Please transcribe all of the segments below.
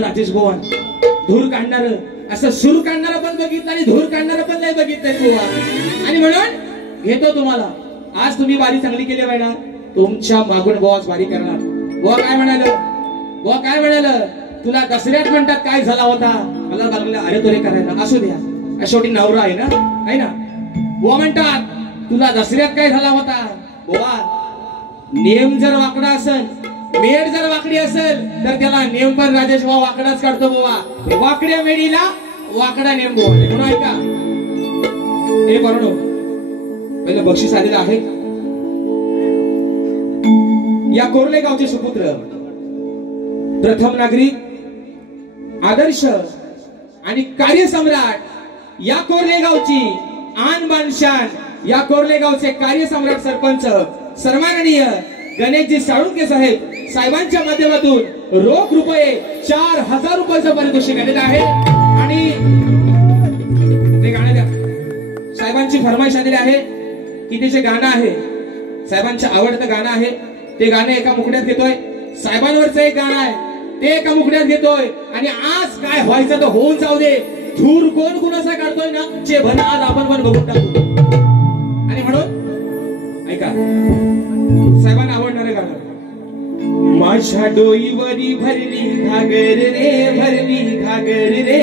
राजेश बुवा धूर काढणार असं सूर काढणारा पण बघितलं आणि धूर काढणारा पण नाही बघितलंय बुवा. आणि म्हणून घेतो तुम्हाला. आज तुम्ही वारी चांगली केली आहे ना, तुमच्या मागून बुवाच वारी करणार. बुवा काय म्हणाल, तुला दसऱ्यात म्हणतात काय झाला होता, मला लागलं अरे तोरे करायला. असू द्या, शेवटी नवरा आहे ना. बुवा म्हणतात तुला दसऱ्यात काय झाला होता. बुवा नेम जर वाकडा असेल, मेड जर वाकडी असेल तर त्याला नेम पण राजेश भाऊ वाकडाच काढतो बुवा. वाकड्या मेडीला वाकडा नेम बुवा. म्हणून ऐका हे बरोबर पहिलं बक्षीस आलेलं आहे. या कोरले गावचे सुपुत्र, प्रथम नागरिक, आदर्श आणि कार्यसम्राट या कोरले गावची आन बान शान, या कोरले गावचे कार्यसम्राट सरपंच सन्माननीय गणेशजी साळुंके साहेबांच्या माध्यमातून रोख रुपये 4000 रुपयाचं पारितोषिक देण्यात आहे. आणि ते गाणं द्या. साहेबांची फरमाईश आलेली आहे की ते जे गाणं आहे, साहेबांचं आवडतं गाणं आहे, ते गाणं एका मुकड्यात घेतोय. साहेबांवरचं एक गाणं आहे ते एका मुकड्यात घेतोय. आणि आज काय व्हायचं तर होऊन जाऊ दे. धूर कोण कुणाचा काढतोय ना, जे भन आज आपण पण बघून टाकू. आणि म्हणून ऐका साहेबांना आवडणारे गाणं. माझ्या डोईवरी भरली घागर रे, भरली घागर रे,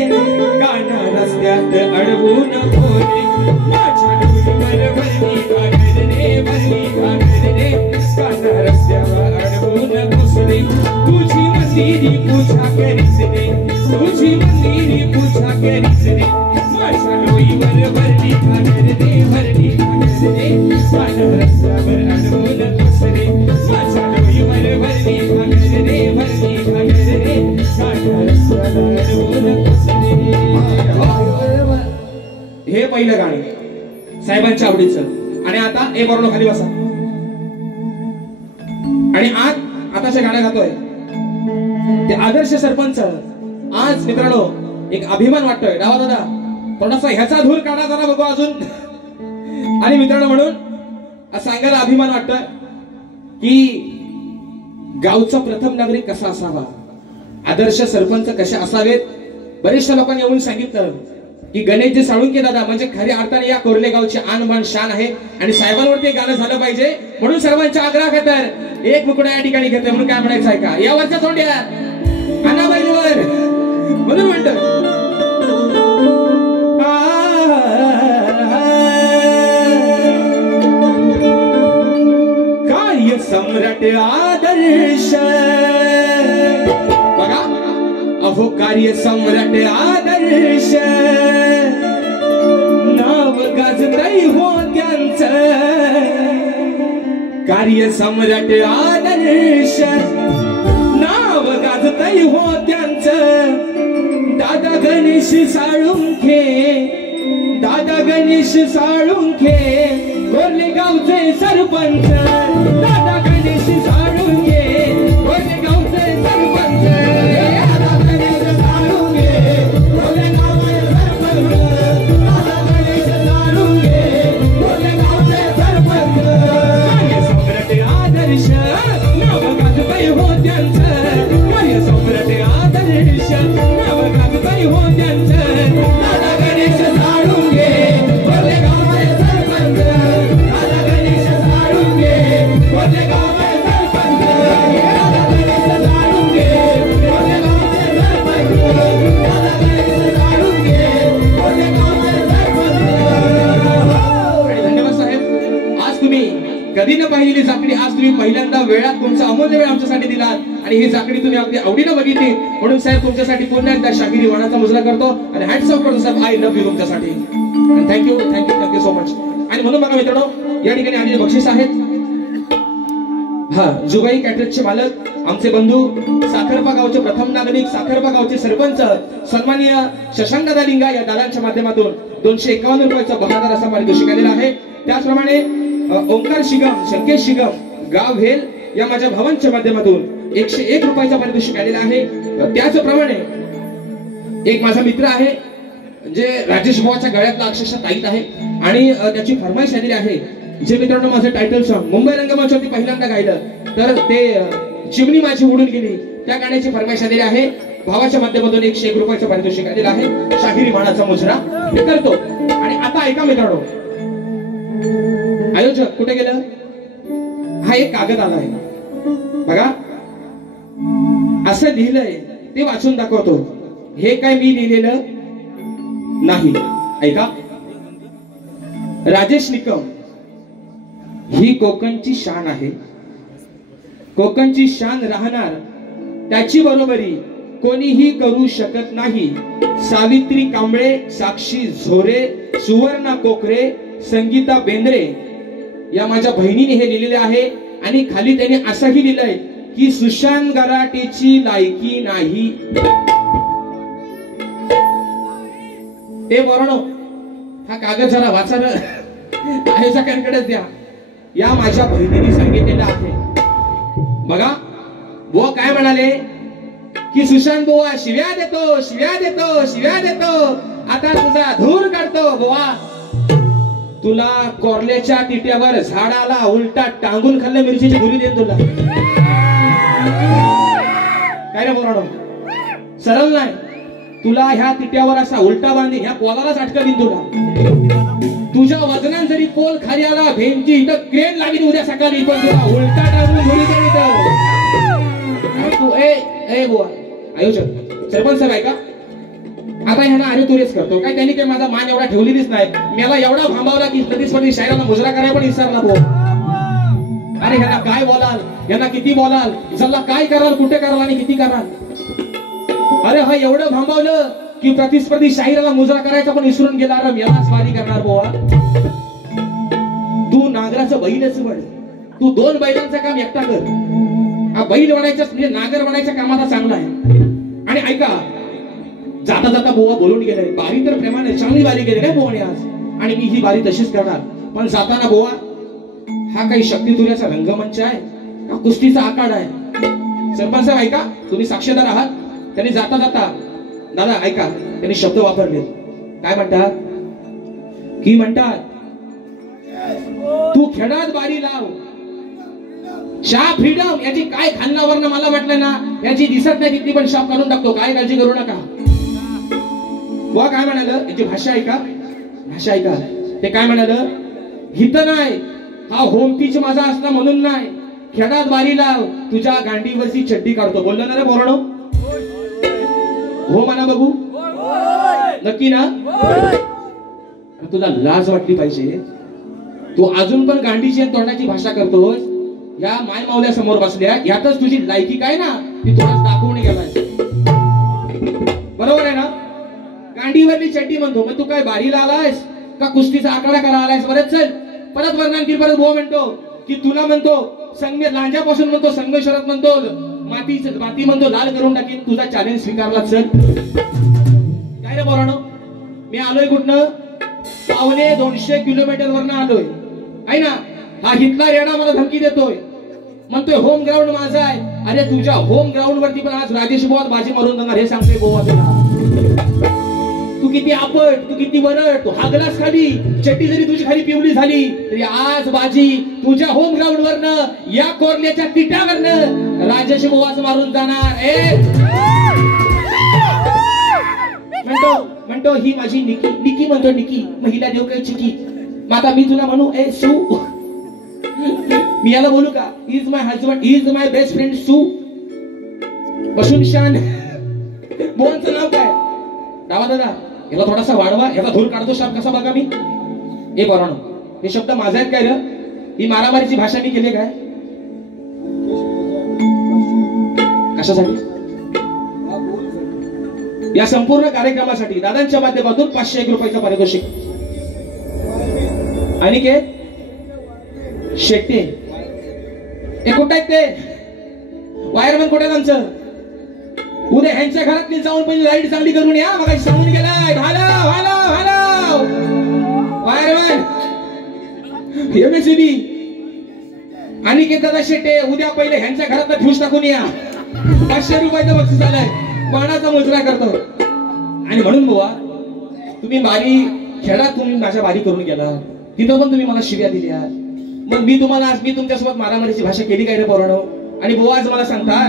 काना रस्त्यात अडवून बोले. माझ्या डोईवर भरली घागर रे, भरली घागर रे, काना रस्त्यावर अडवून घुसले. तुझी मंदिरी पूजा करीत रे, तुझी मंदिरी पूजा करीत रे. माझ्या डोईवर भरली घागर रे, भरली घागर रे, काना रस्त्यावर अडवून घुसले. माझ्या डोईवर भरली घागर रे, भरली घागर रे, काना रस्त्यावर अडवून घुसले. हे पहिलं गाणं साहेबांच्या आवडीचं. आणि आता ए बरोबर खाली बसा. आणि आताचे गाणं गातोय ते आदर्श सरपंच. आज मित्रांनो एक अभिमान वाटतोय. डावा दादा थोडासा ह्याचा धूर काढा जरा बघू अजून. आणि मित्रांनो म्हणून सांगायला अभिमान वाटतोय की गावचा प्रथम नागरिक कसा असावा, आदर्श सरपंच कसे असावेत. बरेचशा लोकांनी येऊन सांगितलं की गणेशजी साळुंके दादा म्हणजे खऱ्या अर्थाने या कोर्ले गावची आन बान शान आहे. आणि साहेबांवरती गाणं झालं पाहिजे म्हणून सर्वांच्या आग्रह खातर एक मुकुडा या ठिकाणी घेतलं. म्हणून काय म्हणायचं आहे का, यावरच्या तोंड्या अनाबाईवर म्हणून म्हणतो काय सम्राट आदर्श. बघा अहो कार्य सम्राट आदर्श, नाव गाजतय हो त्यांचं. कार्य सम्राट आदर्श, नाव गाजतय हो त्यांचं. दादा गणेश साळुंखे, दादा गणेश साळुंखे, कोर्ले गावचे सरपंच. दादा गणेश साळुंखे, कोर्ले गावचे सरपंच. दादा गणेश साळुंखे, कोर्ले गावचे सरपंच. दादा गणेश साळुंखे, कोर्ले गावचे सरपंच. कार्य सम्राट आदर्श, नाव गाजतय हो त्यांचं. कार्य सम्राट आदर्श, नाव गाजतय हो त्यांचं. दादा गणेश साळुंखे, कोर्ले गावचे सरपंच. दादा गणेश साळुंखे, कोर्ले गावचे सरपंच. दादा गणेश साळुंखे, कोर्ले गावचे सरपंच. दादा गणेश साळुंखे, कोर्ले गावचे सरपंच. आणि धन्यवाद साहेब, आज तुम्ही कधी न पाहिलेली जाकडी आज तुम्ही पहिल्यांदा वेळात तुमचा अमूल्य वेळ आमच्यासाठी दिलात. आणि ही जाकडी तुम्ही अगदी आवडीनं बघितली म्हणून साहेब तुमच्यासाठी पुन्हा एकदा शाहिरी वाणाचा मुजरा करतो आणि हॅट्स ऑफ करतो साहेब. आय लव्ह यू तुमच्यासाठी. Thank you thank you thank you so much. आणि म्हणून बघा मित्रांनो या ठिकाणी आलेले बक्षीस आहेत. हा जुगाई कॅटरेजचे मालक आमचे बंधू, साखरपा गावचे प्रथम नागरिक, साखरपा गावचे सरपंच सन्माननीय शशांक दादा लिंगा या दादांच्या माध्यमातून 251 रुपयाचा बहादर असा पारितोषिक आलेला आहे. त्याचप्रमाणे ओंकार शिगम, शंकेश शिगम, गाव भेल या माझ्या भावांच्या माध्यमातून 101 रुपयाचा पारितोषिक आलेला आहे. त्याचप्रमाणे एक माझा मित्र आहे जे राजेश भावाच्या गळ्यातला अक्षरशः ताईत आहे आणि त्याची फरमाईश आलेली आहे. जे मित्रांनो माझं टायटल सॉन्ग मुंबई रंगमंचावरती पहिल्यांदा गायलं तर ते चिमणी माझी उडून गेली त्या गाण्याची फरमाईश आलेली आहे. भावाच्या माध्यमातून 101 रुपयाचं पारितोषिक आलेलं आहे. शाहिरी मानाचा मुजरा हे करतो. आणि आता ऐका मित्रांनो, आयोजक कुठे गेलं, हा एक कागद आला आहे बघा, असं लिहिलंय ते वाचून दाखवतो. हे काय मी लिहिलेलं नाही, ऐका. राजेश निकम ही कोकणची शान आहे, कोकणची शान राहणार, त्याची बरोबरी कोणीही करू शकत नाही. सावित्री कांबळे, साक्षी झोरे, सुवर्णा कोकरे, संगीता बेंद्रे या माझ्या बहिणीने हे लिहिलेले आहे. आणि खाली त्याने असंही लिहिलंय की सुशांत गराटेची लायकी नाही. ते बरोनो हा कागद जरा वाचायला आयोजकांकडे द्या. या माझ्या बहिणीने सांगितलेलं आहे बघा. बुवा काय म्हणाले की सुशांत बुवा शिव्या देतो, शिव्या देतो, शिव्या देतो, आता तुझा धूर काढतो. बुवा तुला कोरल्याच्या तिट्यावर झाडाला उलटा टांगून खाल्लं मिरचीची धुरी देईन तुला. काय रे बोराडो, सरळ नाही, तुला ह्या तिट्यावर असा उलटा बांधी ह्या पोलालाच अटका देईन तुला. तुझ्या वजनान जरी पोल खाली आला भेंची इथं क्रेन लागेल उद्या सकाळी, पण तुला उलटा टांगून धुरी देईन. तू ए बुवा आयोजक सरपंच साहेब आहे का आता ह्याला अरे तुरेच करतो काय त्यांनी काय माझा मान एवढा ठेवलेलीच नाही मला एवढा थांबवला की प्रतिस्पर्धी शायरांना मुजरा करायला पण विसरला भाऊ अरे ह्याला काय बोलाल ह्याला किती बोलाल जल्ला काय कराल कुठे कराल आणि किती कराल अरे हा एवढं थांबवलं की प्रतिस्पर्धी शाहिराला मुजरा करायचा पण विसरून गेला अरे मेलाच वारी करणार बुवा तू नागराचं बैलच बळ तू 2 बैलांचं काम एकटा कर हा बैल बनायचं म्हणजे नागर बनायच्या कामाला चांगला आहे आणि ऐका जाता जाता बोवा बोलून गेलाय बारी तर प्रेमाने चांगली बारी गेली काय बोवाने आज आणि मी ही बारी तशीच करणार पण जाताना बोवा हा काही शक्तितुर्याचा रंगमंच आहे का कुस्तीचा आखाडा आहे सरपंच साहेब ऐका तुम्ही साक्षीदार आहात त्यांनी जाता जाता दादा ऐका त्यांनी शब्द वापरले काय म्हणतात की म्हणतात तू खेळात बारी लाव शाह फ्रीडम याची काय खालनावरनं मला म्हटलं ना याची दिसत नाही तिथली पण शाप काढून टाकतो काय काळजी करू नका बुवा काय म्हणालं याची भाषा ऐका ते काय म्हणालं हित नाही हा होम पिच माझा असला म्हणून नाही खेळात बारी लाव तुझ्या गांडीवरची चड्डी काढतो बोललं ना रे बोरणो हो म्हणा बघू नक्की ना तुला लाज वाटली पाहिजे तू अजून पण गांडीची आणि तोंडाची भाषा करतोस या माय मावल्या समोर बसल्या यातच तुझी लायकी काय ना ती तुला दाखवून गेलाय बरोबर आहे ना गांडीवरली चड्डी म्हणतो मग तू काय बारीला आलायस का कुस्तीचा आकडा करा आलायस परत चल परत वर्णन परत भाऊ म्हणतो की तुला म्हणतो संघ लांजापासून म्हणतो संघेश्वरात म्हणतो माती म्हणतो लाल करून टाकीन तुझा चॅलेंज स्वीकारला चल काय रे बोरानो मी आलोय कुठनं 250 किलोमीटर वरनं आलोय आहे ना हा हिटलर रेडा मला धमकी देतोय म्हणतोय होम ग्राउंड माझा आहे अरे तुझ्या होम ग्राउंड वरती पण आज राजेश बोवात बाजी मारून जाणार हे सांगतोय बोवा तुला तू किती आपट तू किती वरट तू हागलास खाली चट्टी जरी तुझी खाली पिवली झाली तरी आज बाजी तुझ्या होम ग्राउंड वरनं या कोरल्याच्या तिटावरनं राजेश बोवाच मारून जाणार म्हणतो ही माझी निकी म्हणतो निकी महिला देव काय चिकी माता मी तुला म्हणू ए सू मी याला बोलू का is my husband is my best friend सू बसून शान बोलचं नाव काय दावा दादा याला थोडासा वाढवा याला धूर काढतो शाप कसा बघा मी हे बरोबर हे शब्द माझा आहेत काय रे ही मारामारीची भाषा मी केली काय कशासाठी या संपूर्ण कार्यक्रमासाठी दादांच्या माध्यमातून 501 रुपयाचं पारितोषिक आणि के शेट्टे हे कुठे आहेत ते वायरमॅन कुठे आमचं उद्या ह्यांच्या घरातली जाऊन पहिले लाईट चांगली करून या मग सांगून गेलाय वायरमॅन एमएससीबी आणि के दादा शेट्टे उद्या पहिले ह्यांच्या घरात फ्यूज टाकून या 500 रुपयाचं बक्षीस आलंय पाण्याचा मुजरा करतो आणि म्हणून बुवा तुम्ही बारी खेळात तुम्ही माझ्या बारी करून गेला तिथं पण तुम्ही मला शिव्या दिल्या मग मी तुमच्यासोबत मारामारीची भाषा केली काय रे पोरांनो आणि बुवा आज मला सांगता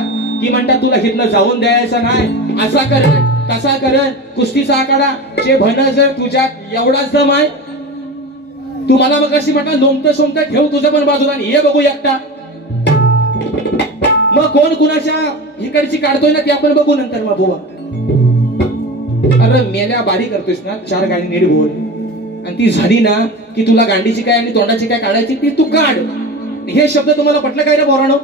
की म्हणतात तुला हितनं जाऊन द्यायचं नाही असा कर तसा कर कुस्तीचा आखाडा जे भण जर तुझ्यात एवढाच दम आहे तू मला मग कशी म्हटलं लोमतं सोमतं ठेव तुझं पण बाजूला आणि हे बघू एकटा मग कोण कुणाच्या इकडची काढतोय ना ते आपण बघू नंतर मग बुवा अरे मेल्या बारी करतोयस ना 4 गाणी नीट बोल आणि ती झाली ना की तुला गांडीची काय आणि तोंडाची काय काढायची ती तू काढ हे शब्द तुम्हाला पटलं काय रे बोरानो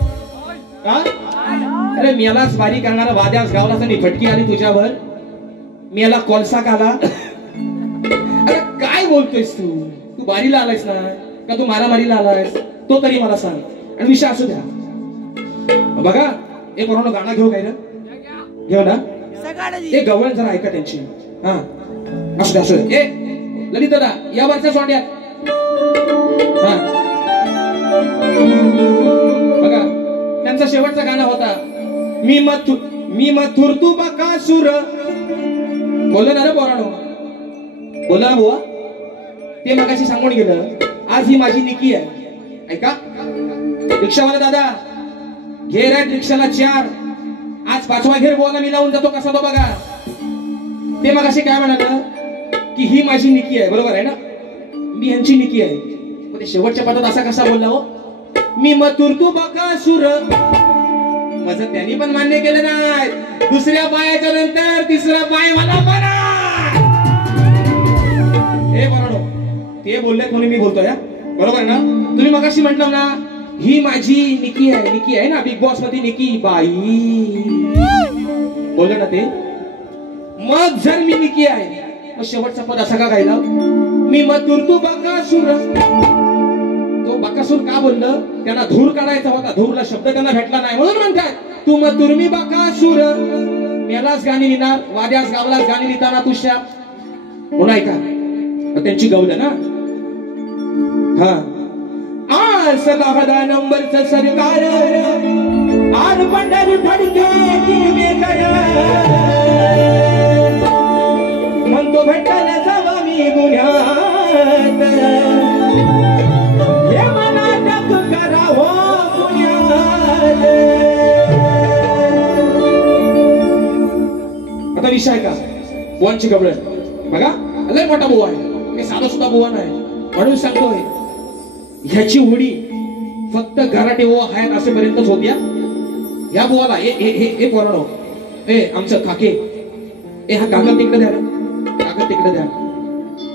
अरे मेलाच बारी करणारा वाद्यास गावला आणि फटकी आली तुझ्यावर मेला कोलसा काला अरे काय बोलतोयस तू बारीला आलायस ना का तू मारामारीला आलायस तो तरी मला सांग आणि विषय असू द्या बघा एक कोरोना गाणं घेऊ काय ना घेऊ ना एक गवळण जरा ऐका त्यांची हा असू दे ए ललित दादा या वरच्या सोंड्यात हा बघा त्यांचा शेवटचा गाणं होता मी मथुर तू बकासूर बोललं ना रे पोरानो बोलला ना बुवा ते मगाशी सांगून गेलं आज ही माझी निकी आहे ऐका रिक्षावाला दादा घेर आहेत रिक्षाला 4 आज 5वा घेर बोला मी लावून जातो कसा तो बघा ते मगाशी काय म्हणाल की ही माझी निकी आहे बरोबर आहे ना मी यांची निकी आहे पण ते शेवटच्या पदात असा कसा बोलला हो मी मथुर तू बकासूर माझं त्यांनी पण मान्य केलं नाही. दुसऱ्या पायाच्या नंतर तिसरा पाय मला बरा. हे बरोबर ते बोलले कोणी मी बोलतोय बरोबर ना. तुम्ही मगाशी म्हटलं ना ही माझी निकी आहे ना बिग बॉस मध्ये निकी बाई बोलले ना ते. मग जर मी निकी आहे मग शेवटचा पद असा का गायला मी मथुर तू बकासूर. तो बकासूर का बोललं त्यांना धूर काढायचा होता. धूरला शब्द त्यांना भेटला नाही म्हणून म्हणतात तू मथुर मी बकासूर. यालाच गाणी लिहिणार वाद्यास गावलाच गाणी लिहिताना तुझ्या म्हणून ऐका त्यांची गवलं ना. हा आज 10 नंबरचं सरकार आज पंढरी फडके म्हणतो भेटायला जावा मी गुन्ह्यात हे मला टक करावं गुन्ह्यात. आता विषय का बुवांची गबळ बघा लय मोठा बुवा आहे. हे साधा सुद्धा बुवा नाही म्हणून सांगतोय ह्याची उडी फक्त घराटे बुवा आहेत असेपर्यंतच होत्या. या बुवाला हे पोरानो आमचं काके हा कागद तिकडे द्या कागद तिकडे द्या.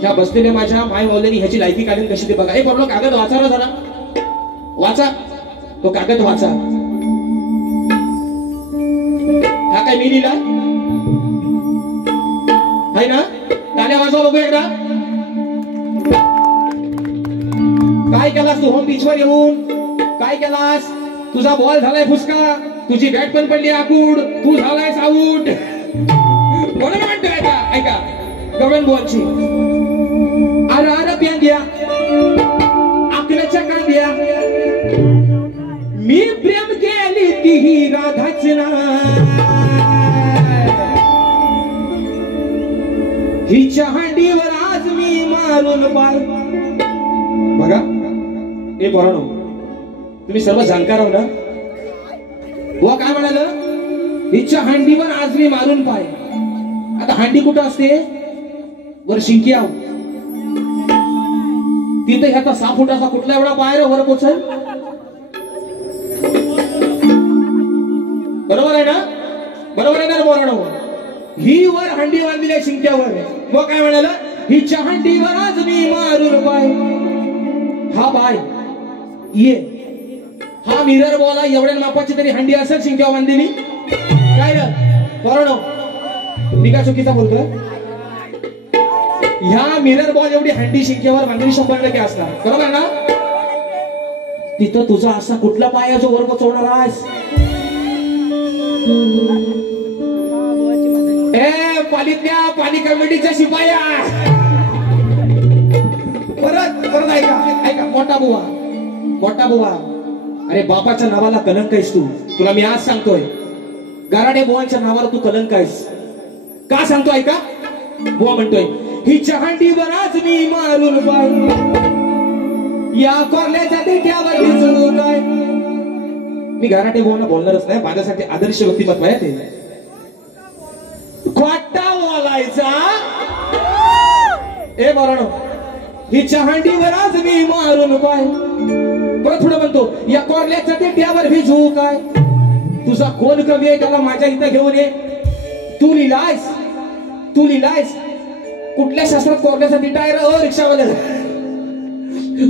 ह्या बसलेल्या माझ्या माय मौल्यानी ह्याची लायकी काढून कशी ते बघा. हे पोरानो कागद वाचा जरा वाचा तो कागद वाचा. हा काय मी लिहिला आहे ना. टाळ्या वाजवा बघू एकदा. काय केलास तू होम पिच वर येऊन काय केलास. तुझा बॉल झालाय फुसका तुझी बॅट पण पडली आकूड तू झालायस आऊट. म्हणून म्हणतोय ऐका गवळण बॉलची अरे प्यांद्या आपल्याच्या कांद्या मी प्रेम केली तीही राधाच ना. हिच्या हांडीवर आज मी मारून पाय. बघा हे पोरांनो तुम्ही सर्व जाणकार आहो ना. बुवा काय म्हणालं हिच्या हांडीवर आज मी मारून पाय. आता हांडी कुठं असते वर शिंकी आहो तिथे ह्याचा 6 फुटाचा कुठला एवढा पाय वर पोचल. बरोबर आहे ना बरोबर आहे ना पोरांनो. ही वर हांडी बांधली आहे शिंक्यावर. मग काय म्हणाल हिच्या हांडीवर आज मी मारून पाय. हा बाय ये हा मिरर बॉल एवढ्या मापाची तरी हंडी असेल शिंक्यावर बांधलेली. काय रे पोरांनो मी काय चुकीचा बोलतोय. ह्या मिरर बॉल एवढी हंडी शिंक्यावर बांधलेली 100% असणार बरोबर ना. तिथं तुझा असा कुठला पाय जो वर पोचवणार आहेस. पाणी कमिटीच्या शिपाया परत ऐका मोठा बुवा अरे बापाच्या नावाला कलंक आहेस तू. तुला मी आज सांगतोय गाराडे बुवांच्या नावाला तू कलंक आहेस. का सांगतो ऐका. बुवा म्हणतोय हिच्या हांडीवर आज मी मारून पाय या कोरल्याच्या देठ्यावर दिसलो काय. मी गाराडे बुवांना बोलणारच नाही. माझ्यासाठी आदर्श व्यक्तिमत्व आहे ते. खोटा बोलायचा ए बरोबर हिच्या हांडीवर आज मी मारून पाय. परत पुढे म्हणतो या कोरल्याच्या देठ्यावर भिजू काय. तुझा कोण कवी आहे त्याला माझ्या इथं घेऊन ये. तू लिहिलायस कुठल्या शास्त्रात कोरल्याचा तिटा आहे रे रिक्षावाला.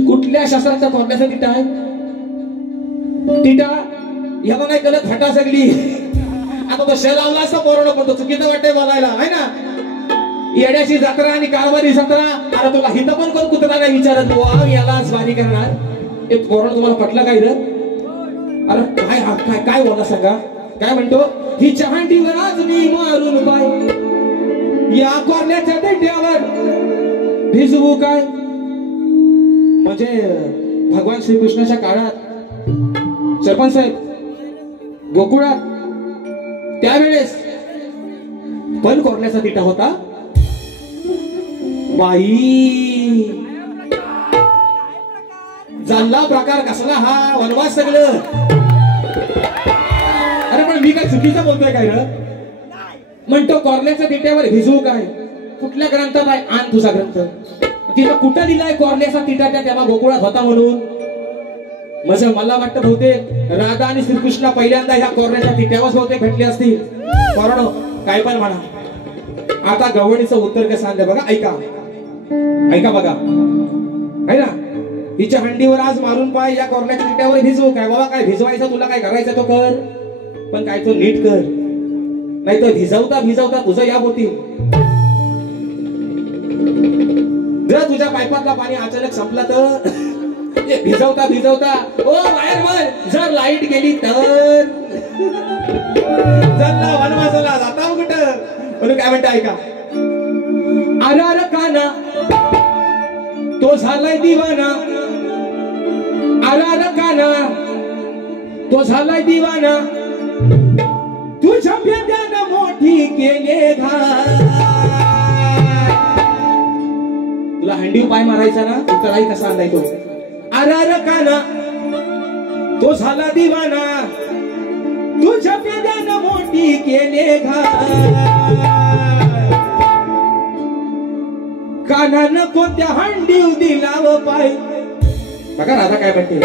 कुठल्या शास्त्राचा कोरल्याचा तिटा आहे. तिटा ह्याला नाही कळत फटा सगळी. आता तो शेल लावला असता पोरांनो पण तो चुकीचं वाटतंय बोलायला आहे ना. येड्याची जत्रा आणि कारभारी जत्रा. अरे तुला हित पण कोण कुत्रा नाही विचारत बुवा यालाच वारी करणार. एक पोरांनो तुम्हाला पटलं काय रे. अरे काय काय बोला सांगा. काय म्हणतो हिच्या हांडीवर आज मी मारून पाय या कोरल्याच्या देठ्यावर भिजवू काय. म्हणजे भगवान श्रीकृष्णाच्या काळात सरपंच साहेब गोकुळात त्यावेळेस पण कोरल्याचा तिटा होता. बाई चालला प्रकार कसला हा वनवास सगळं. अरे पण मी काय चुकीचं बोलतोय काय रे. म्हणतो कोरल्याच्या तिट्यावर भिजवू काय. कुठल्या ग्रंथात आहे आण तुझा ग्रंथ. तिथं कुठं दिलाय कोरल्याचा तिटा त्या तेव्हा गोकुळात होता म्हणून. म्हणजे मला वाटतं बहुतेक राधा आणि श्रीकृष्ण पहिल्यांदा ह्या कोरण्याच्या तिट्यावर बहुतेक भेटले असतील. कारण काय पण म्हणा, आता गवळीचं उत्तर कसं आणलं बघा. ऐका ऐका बघा, है ना. हिच्या हंडीवर आज मारून पाय, या कोरण्याच्या तिट्यावर भिजवू. काय बाबा, काय भिजवायचं तुला, काय करायचं तो कर, पण काय तो नीट कर, नाही तर भिजवता भिजवता तुझं या होतील. जर तुझ्या पाईपातला पाणी अचानक संपला तर भिजवता भिजवता ओ वायरमन जर लाईट गेली तर जर वनवासाला जाता कुठं म्हणून काय म्हणता ऐका. अरे अरे काना तो झालाय दिवाना, अरे अरे काना तो झालाय दिवाना, तुझ्या भेट्यानं मोठी केले घाल. तुला हंडी पाय मारायचा ना, तुला कसा आणलाय तो. अरे अरे काना तो झाला दिवाना, तुझ्या भेट्यानं मोठी केले घाल. काना नको त्या हंडीव दिलाव पाय. बघा राधा काय म्हणते.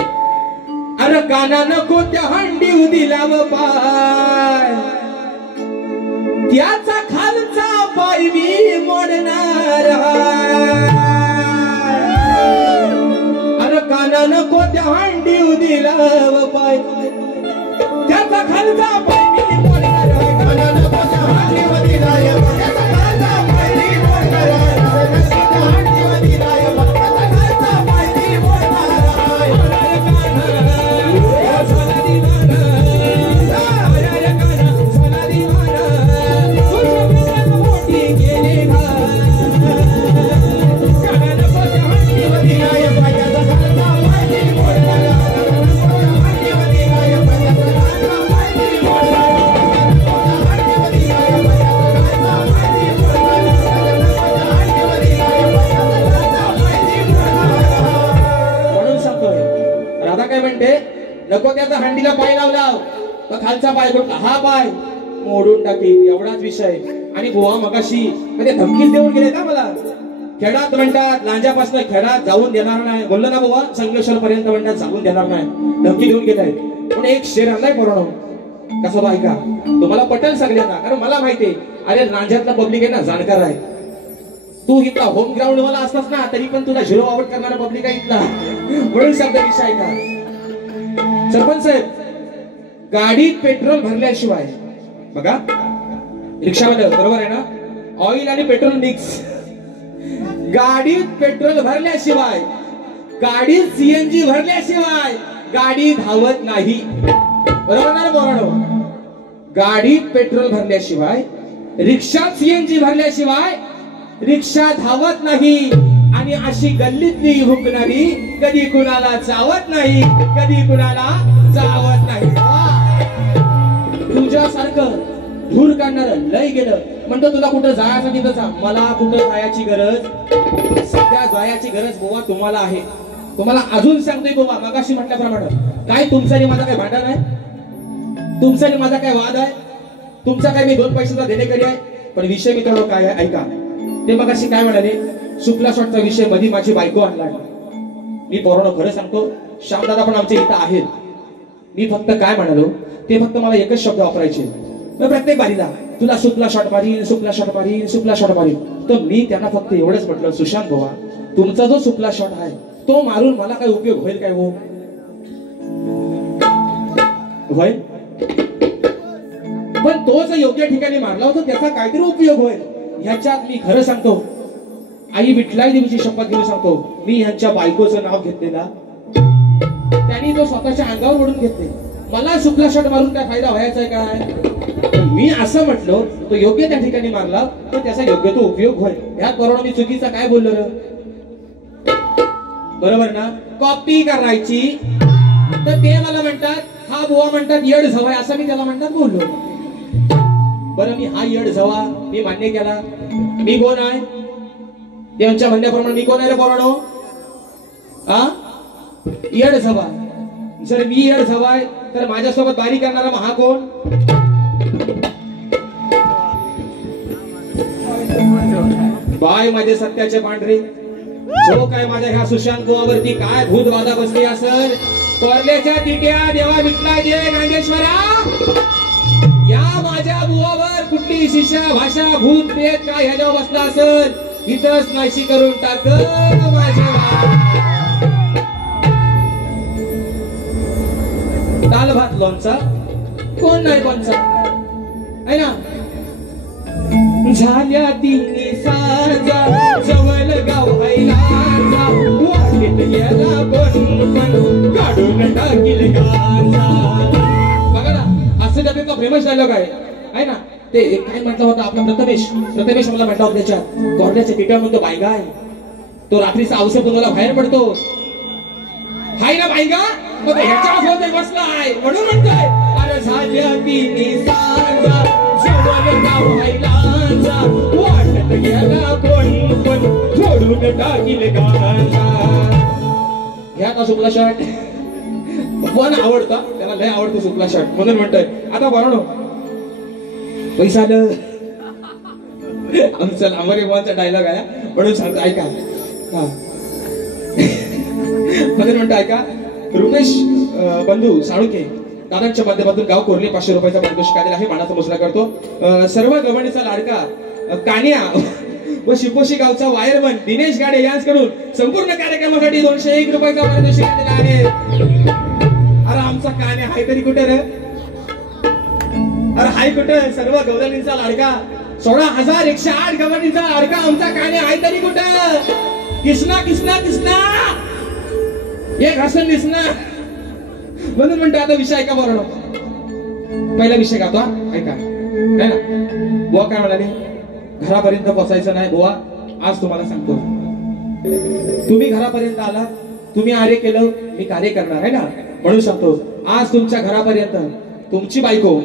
अरे काना नको त्या हंडीव दिलाव पाय, त्याचा खालचा पाय मी मोडणार. अरे काना नको त्या हंडीव दिलाव पाय, त्याचा खालचा पाय मी मोडणार. काना नको त्या हंडीव दिलाव पाय, त्याचा खालचा पाय मी मोडणार. नको त्याचा हंडीला पाय लावला तर खालचा पाय कुठला, हा पाय मोडून टाकील एवढाच विषय. आणि बुवा मगाशी कधी धमकीच देऊन गेले का मला. खेळात म्हणतात लांजापासून खेळात जाऊन देणार नाही बोललो ना बुवा, संगमेश्वर पर्यंत म्हणतात जाऊन देणार नाही, धमकी देऊन गेलाय. पण एक शेर आणलाय पोरांनो, कसं बा ऐका, तुम्हाला पटेल सगळ्यांना, कारण मला माहितीये अरे लांजातला पब्लिक आहे ना जाणकार आहे. तू इथला होम ग्राउंड मला असतास ना तरी पण तुला झिरो आउट करणारा पब्लिक आहे इथला, म्हणून शब्द विषय ऐका. सरपंच साहेब, गाडीत पेट्रोल भरल्याशिवाय बघा रिक्षामध्ये बरोबर आहे ना, ऑइल आणि पेट्रोल मिक्स, गाडीत पेट्रोल भरल्याशिवाय, गाडीत सीएनजी भरल्याशिवाय गाडी धावत नाही. बरोबर ना बोराडो. गाडीत पेट्रोल भरल्याशिवाय, रिक्षात सीएनजी भरल्याशिवाय रिक्षा धावत नाही. आणि अशी गल्लीतली हुकणारी कधी कुणाला चावत नाही, कधी कुणाला चावत नाही. तुझ्यासारखं धूर काढणार लय गेलं म्हणतो तुला कुठं जायचं तिथं जा. मला कुठं जायची गरज, सध्या जायची गरज बुवा तुम्हाला आहे. तुम्हाला अजून सांगतोय बुवा, मगाशी म्हटल्याप्रमाणे काय तुमचा आणि माझा काय भांडण आहे, तुमचा आणि माझा काय वाद आहे, तुमचा काय मी 2 पैशाचा देणेकरी आहे. पण विषय मित्रांनो काय आहे ऐका. ते मगाशी काय म्हणाले, शुक्ला शॉटचा विषय मध्ये माझी बायको आणला. मी पोरांनो खरं सांगतो, श्यामदादा पण आमच्या इथं आहेत. मी फक्त काय म्हणालो, ते फक्त मला एकच शब्द वापरायचे प्रत्येक बारीला, तुला शुक्ला शॉट मारीन, शुक्ला शॉट मारीन, शुक्ला शॉट मारीन. तर मी त्यांना फक्त एवढंच म्हटलं, सुशांत बाबा तुमचा जो शुक्ला शॉट आहे तो मारून मला काय उपयोग होईल काय हो होय, पण तो जर योग्य ठिकाणी मारला होता त्याचा काहीतरी उपयोग होईल. ह्याच्यात मी खरं सांगतो, आई विठलाई देवीची शपथ घेऊन सांगतो, मी ह्यांच्या बायकोचं नाव घेतलेला त्यांनी तो स्वतःच्या अंगावर ओढून घेतले. मला शुक्ला शॉट मारून काय फायदा व्हायचा आहे काय. मी असं म्हटलो तो योग्य त्या ठिकाणी मारला तर त्याचा योग्य तो उपयोग होईल. ह्या करोना मी चुकीचा काय बोललो रे, बरोबर ना. कॉपी करायची तर ते मला म्हणतात, हा बुवा म्हणतात येड झवाय, असं मी त्याला म्हणतात बोललो. बरं मी हा येड झवा मी मान्य केला, मी कोण आहे त्यांच्या म्हणण्याप्रमाणे, मी कोण आहे रे पोरांनो, येड झवा. जर मी येड झवाय तर माझ्यासोबत बारी करणारा महा कोण. बाय माझे सत्याचे पांढरे, जो काय माझ्या ह्या सुशांत गोवावरती काय भूत बाधा बसली असेल कोरल्याच्या तिट्या देवा विठला दे नागेश्वरा, या माझ्या बुवावर कुठली शिष्या भाषा भूत प्रेत काय ह्याच्यावर बसला असेल इथंच नाशी करून टाक माझ्या दाल भात लोणचा कोण नाही कोणचा आहे ना. झाल्या तिन्ही साजा जवळ गाव हैलाचा, वाटेत गेला कोण पण काढून टाकील गाजा. बघा ना असं त्याचा फेमस डायलॉग आहे ना. ते काय म्हटलं होतं आपला प्रथमेश मला म्हटलं होतं त्याच्या कोरड्याच्या पिठा म्हणतो बायगा आहे तो रात्रीचा औषध तुम्हाला बाहेर पडतो हाय ना बायगा मग ह्याच्या बसलाय म्हणून म्हणतोय अरे झाल्या तिन्ही साजा जवळ गाव हैलाचा, वाटत गेला कोण पण सोडून टाकील गाजा. ह्या का सुकला शर्ट पण आवडता त्याला लय आवडतो सुकला शर्ट म्हणून म्हणतोय. आता बरोबर पैसा आलं आमचा लांबरेवांचा डायलॉग आहे म्हणून सांगतो ऐका. म्हणून म्हणतो ऐका. रुपेश बंधू साळुके दादांच्या माध्यमातून गाव कोरली 500 रुपयाचा पारितोषिक आलेला आहे. मानाचा मोसरा करतो. सर्व गवणीचा लाडका कान्या व शिपोशी गावचा वायरमन दिनेश गाडे यांच्याकडून संपूर्ण कार्यक्रमासाठी 201 रुपयाचा पारितोषिक आलेला आहे. अरे आमचा कान्या हाय तरी कुठे रे. अरे हाय कुठे सर्व गवळणींचा लाडका 16,108 गवळणींचा लाडका आमचा कान्या हाय तरी कुठे. किसना किसना किसना एक हसन दिसना म्हणून म्हणतो. आता विषय ऐका बरोबर पहिला विषय गातो ऐका है ना. बुवा काय म्हणाले घरापर्यंत पोचायचं नाही. बुवा आज तुम्हाला सांगतो तुम्ही घरापर्यंत आला तुम्ही आर्य केलं मी कार्य करणार आहे ना. म्हणून सांगतो आज तुमच्या घरापर्यंत तुमची बायको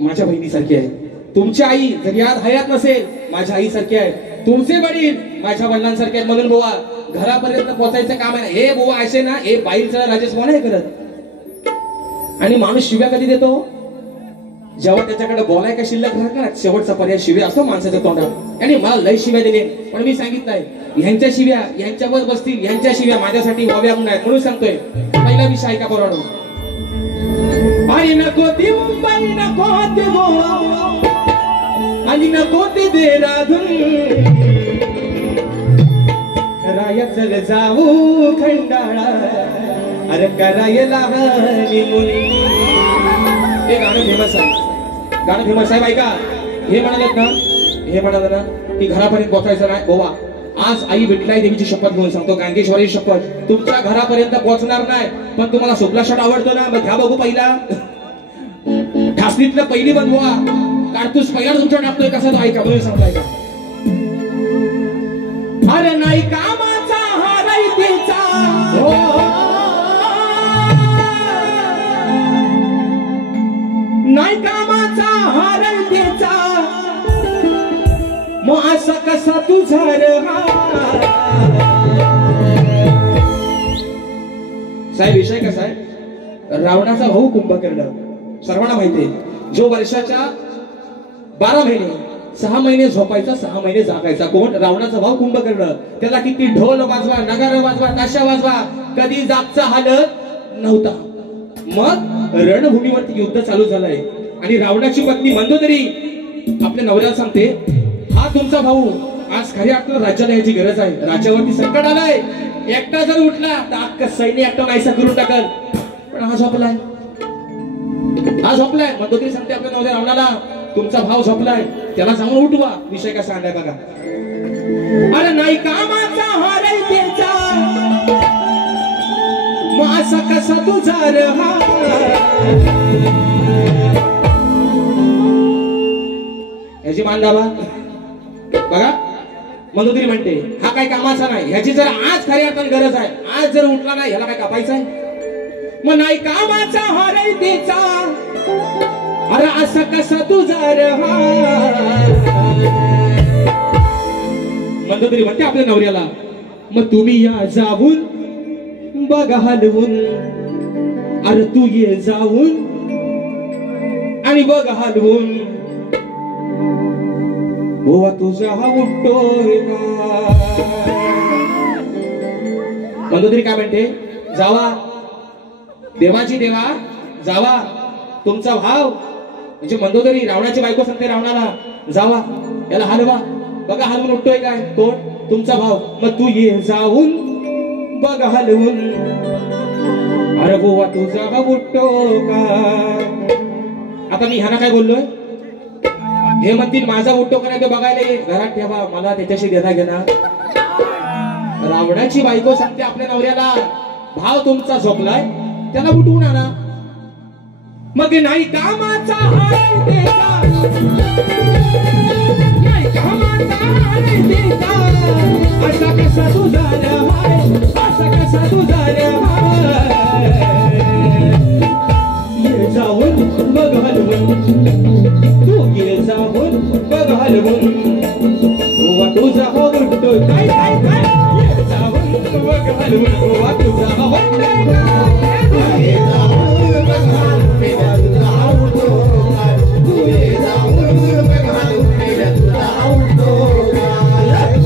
माझ्या बहिणीसारखी आहे. तुमची आई जरी आज हयात नसेल माझ्या आईसारखी आहे. तुमचे वडील माझ्या वडिलांसारखे आहेत. म्हणून बुवा घरापर्यंत पोचायचं काम आहे. हे बुवा असे ना हे बाईचा राजेश कोण आहे करत. आणि माणूस शिव्या कधी देतो जेव्हा त्याच्याकडे बोलाय का शिल्लक राहत ना. शेवटचा पर्याय शिव्या असतो माणसाच्या तोंडात. आणि मला लय शिव्या दिले पण मी सांगितलंय ह्यांच्या शिव्या यांच्यावर बसतील ह्यांच्या शिव्या माझ्यासाठी व्हाव्या म्हणून आहेत. म्हणून सांगतोय पहिला विषय ऐका बरोबर. आणि नको ती मुंबई नको ते गोवा आणि नको ते देहरादून राया चल जाऊ खंडाळा अरे करायला हनीमून. हे गाणं फेमस आहे. गाणं फेमस आहे बायका. हे म्हणाले ना की घरापर्यंत पोहोचायचं नाही. गोवा आज आई विठलाई देवीची शपथ घेऊन सांगतो गांगेश्वरी शपथ तुमच्या घरापर्यंत पोहोचणार नाही. पण तुम्हाला सुकला शर्ट आवडतो ना मग घ्या बघू पहिला ठासनीतलं पहिली बनवा कारतूस पहिला तुमच्या टाकतोय कसा तो ऐका म्हणून सांगतो ऐका. अरे नाही कामाचा हा राईतीचा नाही कामाचा हा राईतीचा मग असा कसा तुझा साहेब. विषय कसा आहे रावणाचा भाऊ कुंभकर्ण सर्वांना माहिती आहे. जो वर्षाच्या 12 महिने 6 महिने झोपायचा 6 महिने जागायचा. कोण रावणाचा भाऊ कुंभकर्ण. त्याला किती ढोल वाजवा नगारा वाजवा ताशा वाजवा कधी जागचा हालत नव्हता. मग रणभूमीवरती युद्ध चालू झालंय आणि रावणाची पत्नी मंदोदरी आपल्या नवऱ्याला सांगते हा तुमचा भाऊ आज खऱ्या अर्थानं राज्याला याची गरज आहे. राज्यावरती संकट आलंय. एकटा जर उठला तर अख्खं सैन्य एकटा नाहीसा करून टाकल. पण हा झोपलाय मंदोदरी सांगते आपल्या नवऱ्या रावणाला तुमचा भाव झोपलाय त्याला जाऊन उठवा. विषय कसा आणलाय बघा. अरे नाही कामाचा हा राईतीचा मग असा कसा तुझा रहा. याची मान दाबा बघा. मंदोदरी म्हणते हा काय कामाचा नाही. ह्याची जर आज खऱ्या अर्थाने गरज आहे. आज जर उठला नाही ह्याला काय कापायचं आहे. मग नाही कामाचा हा राईतीचा अरे असं कसं तुझा रहा. मंदोदरी म्हणते आपल्या नवऱ्याला मग तुम्ही या जाऊन बघा हलवून. अरे तू ये जाऊन आणि बघ हलवून. बुवा तुझा हा उठतोय का. मंदोदरी काय म्हणते जावा देवाची देवा जावा, तुमचा भाव म्हणजे मंदोदरी रावणाची बायको सांगते रावणाला जावा, याला हलवा. बघा हलवून उठतोय काय, कोण? तुमचा भाव. मग तू ये जाऊन बघ हलवून, अरे बुवा तुझा भाव उठतो का. आता मी ह्याला काय बोललोय, हे म्हणतील माझा उठतो का नाही ते बघायला ये, घरात ठेवा, मला त्याच्याशी देणं घेणं. रावणाची बायको सांगते आपल्या नवऱ्याला भाव तुमचा झोपलाय, त्याला उठवून आणा. मग नाही कामाचा हाय देता, नाही कामाचा हाय देता, असा कसा तुझा हाय, असा कसा तुझा हाय. ये जाऊन बघ हलवून, तू ये जाऊन बघ हलवून, बुवा तुझा हो उठतोय काय काय काय. ये जाऊन बघ हलवून, बुवा तुझा हो उठतोय काय. ये जाऊन बघ हलवून, बुवा तुझा हो उठतोय काय. तू ये जाऊन बघ हलवून, तुझा हो उठतोय काय.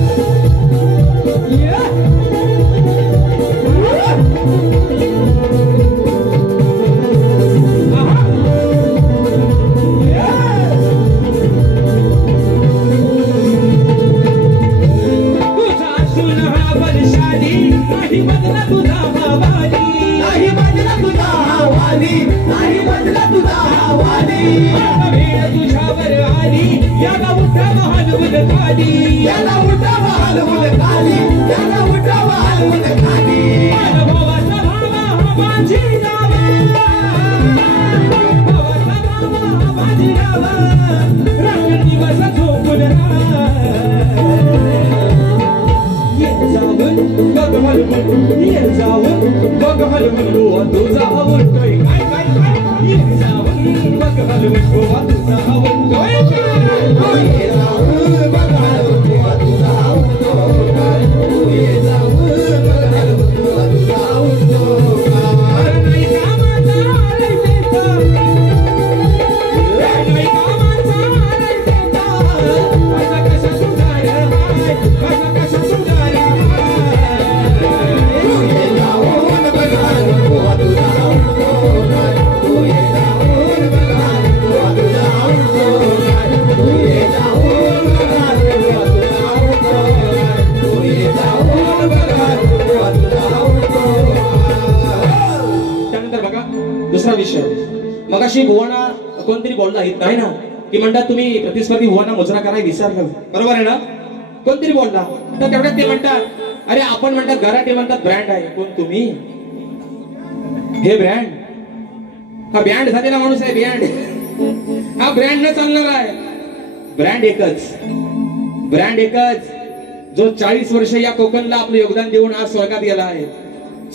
नाही बदला तुझा हवाली, नाही बदला तुझा हवाली, नाही बदला तुझा हवाली. वेळ तुझ्यावर आली, याला उठावा हलवून खाली, याला उठावा हलवून खाली, याला उठावा हलवून खाली. भावाचा भावा माझी नावा, भावाचा भावा माझी नावा, रात्र दिवस झोपून बघ हलवून, ये जाऊन बघ हलवून, बुवा तुझा उठतोय काय काय काय. ये जाऊन बघ हलवून, बुवा तुझा उठतोय काय. ये जाऊन बघ हलवून, बुवा तुझा उठतोय काय. ये जाऊन बघ हलवून, बुवा तुझा उठतोय काय. नाही कामाचा आलय देता, नाही कामाचा आलय देता, असा कसा सुधार हाय, असा कसा सुधार हाय. दुसरा विषय, मगाशी भुवाना कोणतरी बोलला नाही ना, की म्हणतात तुम्ही प्रतिस्पर्धी भुवाना मुजरा करायला विसरलं, बरोबर आहे ना. कोणतरी बोलला तर तेवढ्यात ते म्हणतात, अरे आपण म्हणतात घराटे म्हणतात ब्रँड आहे, कोण तुम्ही. हे ब्रँड, हा बँड झालेला माणूस आहे, बँड. हा ब्रँड न चालणार आहे. ब्रँड एकच, ब्रँड एकच, जो 40 वर्ष या कोकणला आपलं योगदान देऊन आज स्वर्गात गेला आहे,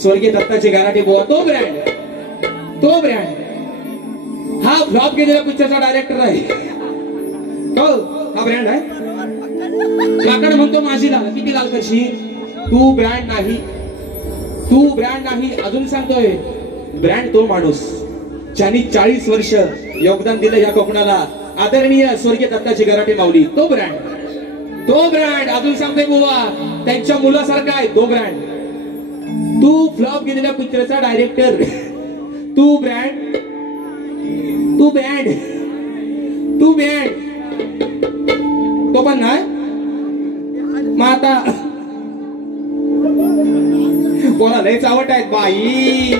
स्वर्गीय दत्ताचे गाराटे बुवा. तो ब्रँड, तो ब्रँड. हा फ्लॉप गेलेला पिक्चरचा डायरेक्टर आहे, तो हा ब्रँड आहे. काकड म्हणतो माझीला किती लाल कशी, तू ब्रँड नाही, तू ब्रँड नाही. अजून सांगतोय ब्रँड तो माणूस ज्यांनी 40 वर्ष योगदान दिलं या कोकणाला, आदरणीय स्वर्गीय दत्ताची गराटे माऊली. तो ब्रँड, तो ब्रँड. अजून सांगतोय बुवा त्यांच्या मुलासारखा आहे तो ब्रँड. तू फ्लॉप गेलेल्या पिक्चरचा डायरेक्टर, तू ब्रँड, तू बँड, तू बँड. तो पण नाही. मग आता कोणा लयच आवड आहेत बाई,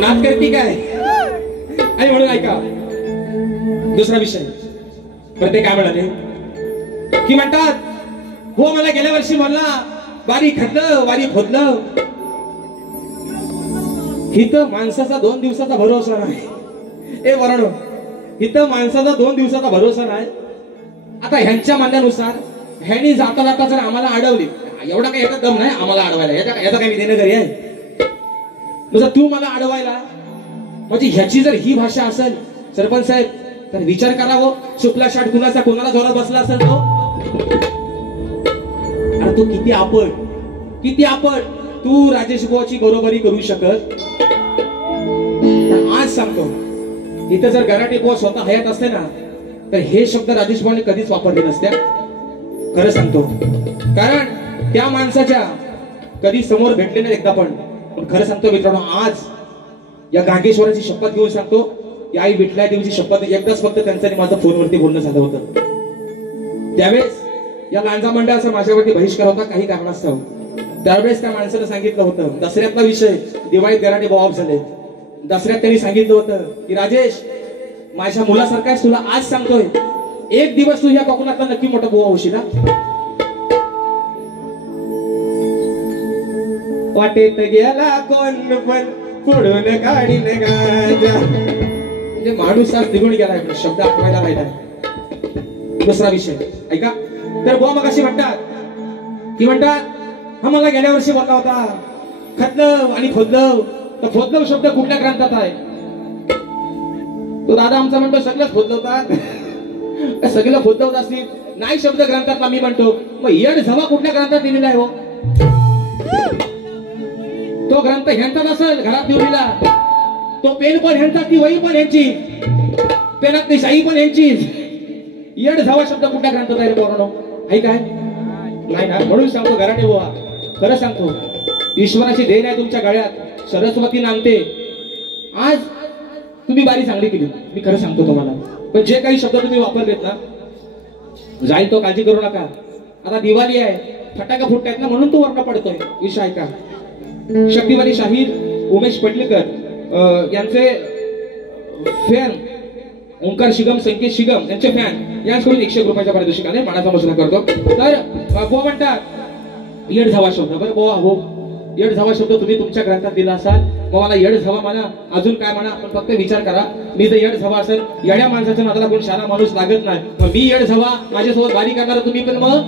नाद करती काय. आणि म्हणून ऐका दुसरा विषय, प्रत्येक काय म्हणाले की म्हणतात हो मला गेल्या वर्षी म्हणला वारी खटलं वारी खोदलं. इथं माणसाचा 2 दिवसाचा भरोसा नाही. ए वरण, इथं माणसाचा 2 दिवसाचा भरोसा नाही. आता ह्यांच्या म्हणण्यानुसार ह्यांनी जाता जाता जर आम्हाला अडवली, एवढा काही याचा दम नाही आम्हाला अडवायला, याचा काही देणं घरी आहे. तू मला अडवायला म्हणजे ह्याची जर ही भाषा असेल सरपंच साहेब, तर विचार करावं शुक्ला शाट कुणाचा कोणाला जोरात बसला असेल तो. अरे तू किती आपण, किती आपण. तू राजेश बुवाची बरोबरी करू शकत. आज सांगतो, इथं जर गराटे बुवा स्वतः हयात असते ना, तर हे शब्द राजेश बुवाने कधीच वापरले नसत्या. खरं सांगतो, कारण त्या माणसाच्या कधी समोर भेटले नाही एकदा पण. खरं सांगतो मित्रांनो, आज या गांगेश्वराची शपथ घेऊन सांगतो, या आई विठला देवीची शपथ एकदाच फक्त त्यांचं आणि माझं फोनवरती बोलणं झालं होतं. त्यावेळेस या लांजा मंडळाचा माझ्यावरती बहिष्कार होता काही कारणास्तव. त्यावेळेस त्या माणसानं सांगितलं होतं, दसऱ्यातला विषय, दिवाळीत गराडे बॉब झाले. दसऱ्यात त्यांनी सांगितलं होतं की राजेश, माझ्या मुलासारखाच तुला आज सांगतोय, एक दिवस तू या कोकणातला नक्की मोठा बुवा होशील. वाटेत गेला कोण पण पुढून गाडीन गाजा. म्हणजे माणूस आज निघून गेलाय, शब्द आठवायला राहिलाय. दुसरा विषय ऐका. तर बुवा मग अशी म्हणतात की हा मला गेल्या वर्षी बोलला होता खतलव आणि खोदलव. तर खोदलव शब्द कुठल्या ग्रंथात आहे? तो दादा आमचा म्हणतो सगळंच खोदलवतात. सगळं खोदलवत असतील नाही शब्द ग्रंथातला. मी म्हणतो मग येड झवा कुठल्या ग्रंथात दिलेला आहे हो? तो ग्रंथ ह्यांचाच असेल घरात दिलेला. तो पेन पण ह्यांचा, ती वही पण ह्यांची, पेनातली शाई पण ह्यांची. येड झवा शब्द कुठल्या ग्रंथात आहे रे पोरांनो? आहे काय? नाही ना. म्हणून सांगतो घराने बुवा, खरं सांगतो, ईश्वराची देण आहे तुमच्या गळ्यात, सरस्वती नांदते. आज तुम्ही बारी चांगली केली, मी खरं सांगतो तुम्हाला. पण जे काही शब्द तुम्ही वापरलेत ना, जाईल तो, काळजी करू नका. आता दिवाळी आहे, फटाका फुटतायत ना, म्हणून तो वर्ण पडतोय. विषय ऐका. शक्तिवादी शाहीर उमेश पडलेकर यांचे फॅन ओंकार शिगम, संकेत शिगम यांचे फॅन यांच्याकडून 100 रुपयाच्या पारितोषिकाने मानाचा वसूल करतो. तर बुवा म्हणतात येड झावा शब्द. बरं बुवा, हो येड झावा शब्द तुम्ही तुमच्या ग्रंथात दिला असाल, मग मला येड झावा म्हणा, अजून काय म्हणा, पण फक्त विचार करा. मी जर येड झावा असेल, येड्या माणसाच्या नादाला कोण शाळा माणूस लागत नाही. मग मी येड झावा, माझ्यासोबत बारी करणार तुम्ही पण, मग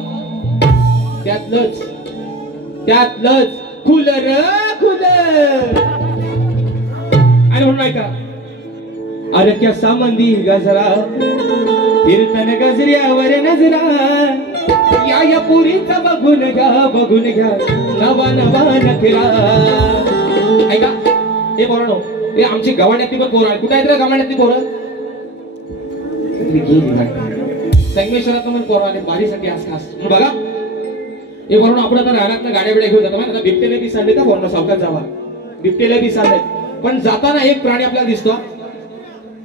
त्यातलंच खुलर खुलर. आणि म्हणून ऐका. अरे क्या सामंदी गजरा फिरतन गजऱ्यावर नजरा, या पुरीचा बघून घ्या नवा नखरा. ऐका हे पोरांनो, हे आमची गव्हाण्यातली पण पोरं आहे. कुठे आहेत रे गव्हाण्यातली पोरं? संगमेश्वरात पण पोरं आले बारीसाठी आज खास. बघा हे पोरांनो, आपण आता रानात गाड्या बिड्या घेऊन जातो. आता बिबटेला बी चालले तर पोरांनो सावकाश जावा. बिबटेला बी चालले, पण जाताना एक प्राणी आपल्याला दिसतो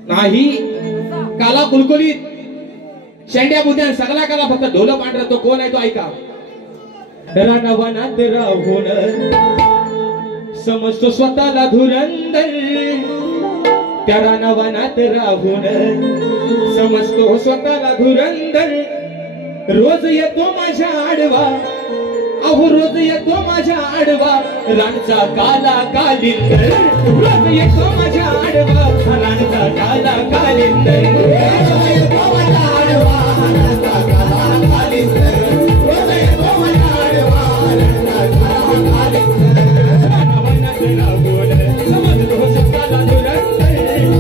नाही, काला कुलकुलीत, शेंड्या बुद्ध्या सगळा काला, फक्त ढोल पांढरा. तो कोण आहे तो ऐका. रानवनात राहून समजतो स्वतःला धुरंदर, त्या रानवनात राहून समजतो स्वतःला धुरंदर. रोज येतो माझ्या आडवा, अहो रोज येतो माझ्या आडवा, रानचा काला कालिंदर. रोज येतो माझ्या आडवा, रानचा काला कालिंदर. रोज येतो माझ्या आडवा, रानचा काला कालिंदर. रोज येतो माझ्या आडवा, रानचा काला कालिंदर. रानवनात राहून समजतो स्वतःला धुरंदर,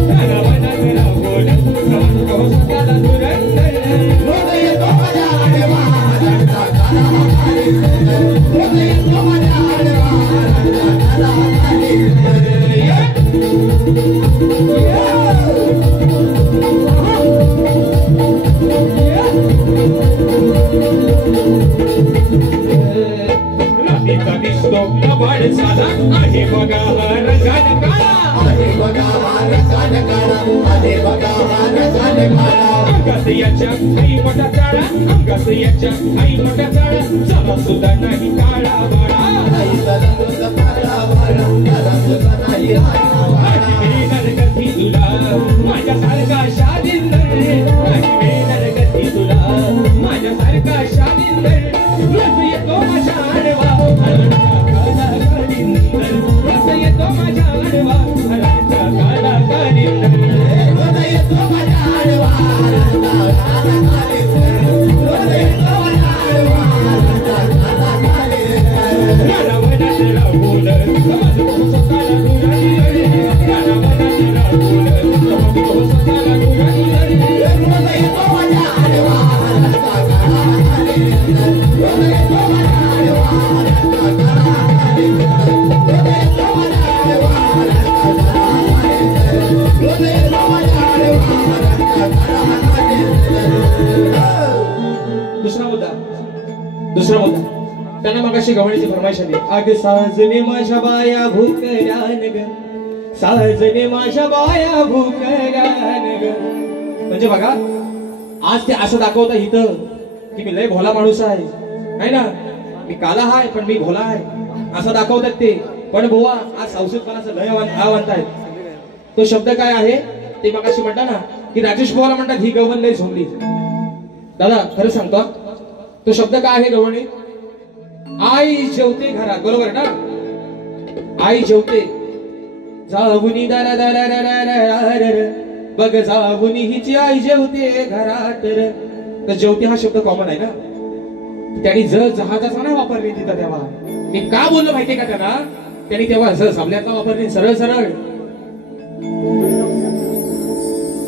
रानवनात राहून समजतो स्वतःला धुरंदर. रोज येतो माझ्या आडवा, रानचा काला कालिंदर. रोज येतो माझ्या आडवा, रानचा काला कालिंदर. रात्रीचा दिसतो लबाड साधा, आहे बघा रंगान काळा, आहे बघा रंगान काळा, आहे बघा रंगान काळा. अंगास याच्या आई मोठा चाळा, अंगास याच्या आई मोठा चाळा, चला सुद्धा नाही काळा बाळा, नाही चला सुद्धा काळा बाळा, चला सुद्धा नाही काळा बाळा. नरगती तुला माझ्यासारखा शादिंदर, नरगती तुला माझ्यासारखा शादिंदर. रोज येतो माझ्या आडवा, रानचा काला कालिंदर. रोज येतो माझ्या आडवा, रानचा काला कालिंदर. रोज येतो माझ्या आडवा, रानचा काला कालिंदर. रोज येतो माझ्या आडवा, रानचा काला कालिंदर. रानवनात राहून समजतो स्वतःला धुरंदर, रानवनात राहून समजतो स्वतःला धुरंदर. रोज येतो माझ्या आडवा, रानचा काला कालिंदर. रोज येतो माझ्या आडवा, रानचा काला कालिंदर. रोज येतो माझ्या आडवा, रानचा काला कालिंदर. रोज येतो माझ्या आडवा, रानचा काला कालिंदर. दुसरा मुद्दा त्यांना मगाशी गव्हाणीची फरमाईश आली. आग साजने माझ्या बाया भुकऱ्यान ग, साजने माझ्या बाया भुकल्यान ग. म्हणजे बघा आज ते असं दाखवता इथं की मी लय भोला माणूस आहे, नाही ना, मी काला हाय पण मी भोला आहे असं दाखवतात ते. पण बुवा आज संस्कृतपणाचं लय आवंत आहे. तो शब्द काय आहे ते मगाशी म्हणता ना की राजेश बुवाला म्हणतात ही गवण लय झोंबली. दादा खरं सांगतो तो शब्द काय आहे गवणी? आई जेवते घरात, बरोबर ना? आई जेवते जाऊनी दरा दरा दरा बघ जाऊनी हिची आई जेवते घरात. तर जेवते हा शब्द कॉमन आहे ना, त्यांनी जहाजाचा नाही वापरले तिथं तेव्हा. मी का बोललो माहितीये का त्यांना? त्यांनी तेव्हा सामन्याचा वापरले सरळ सरळ.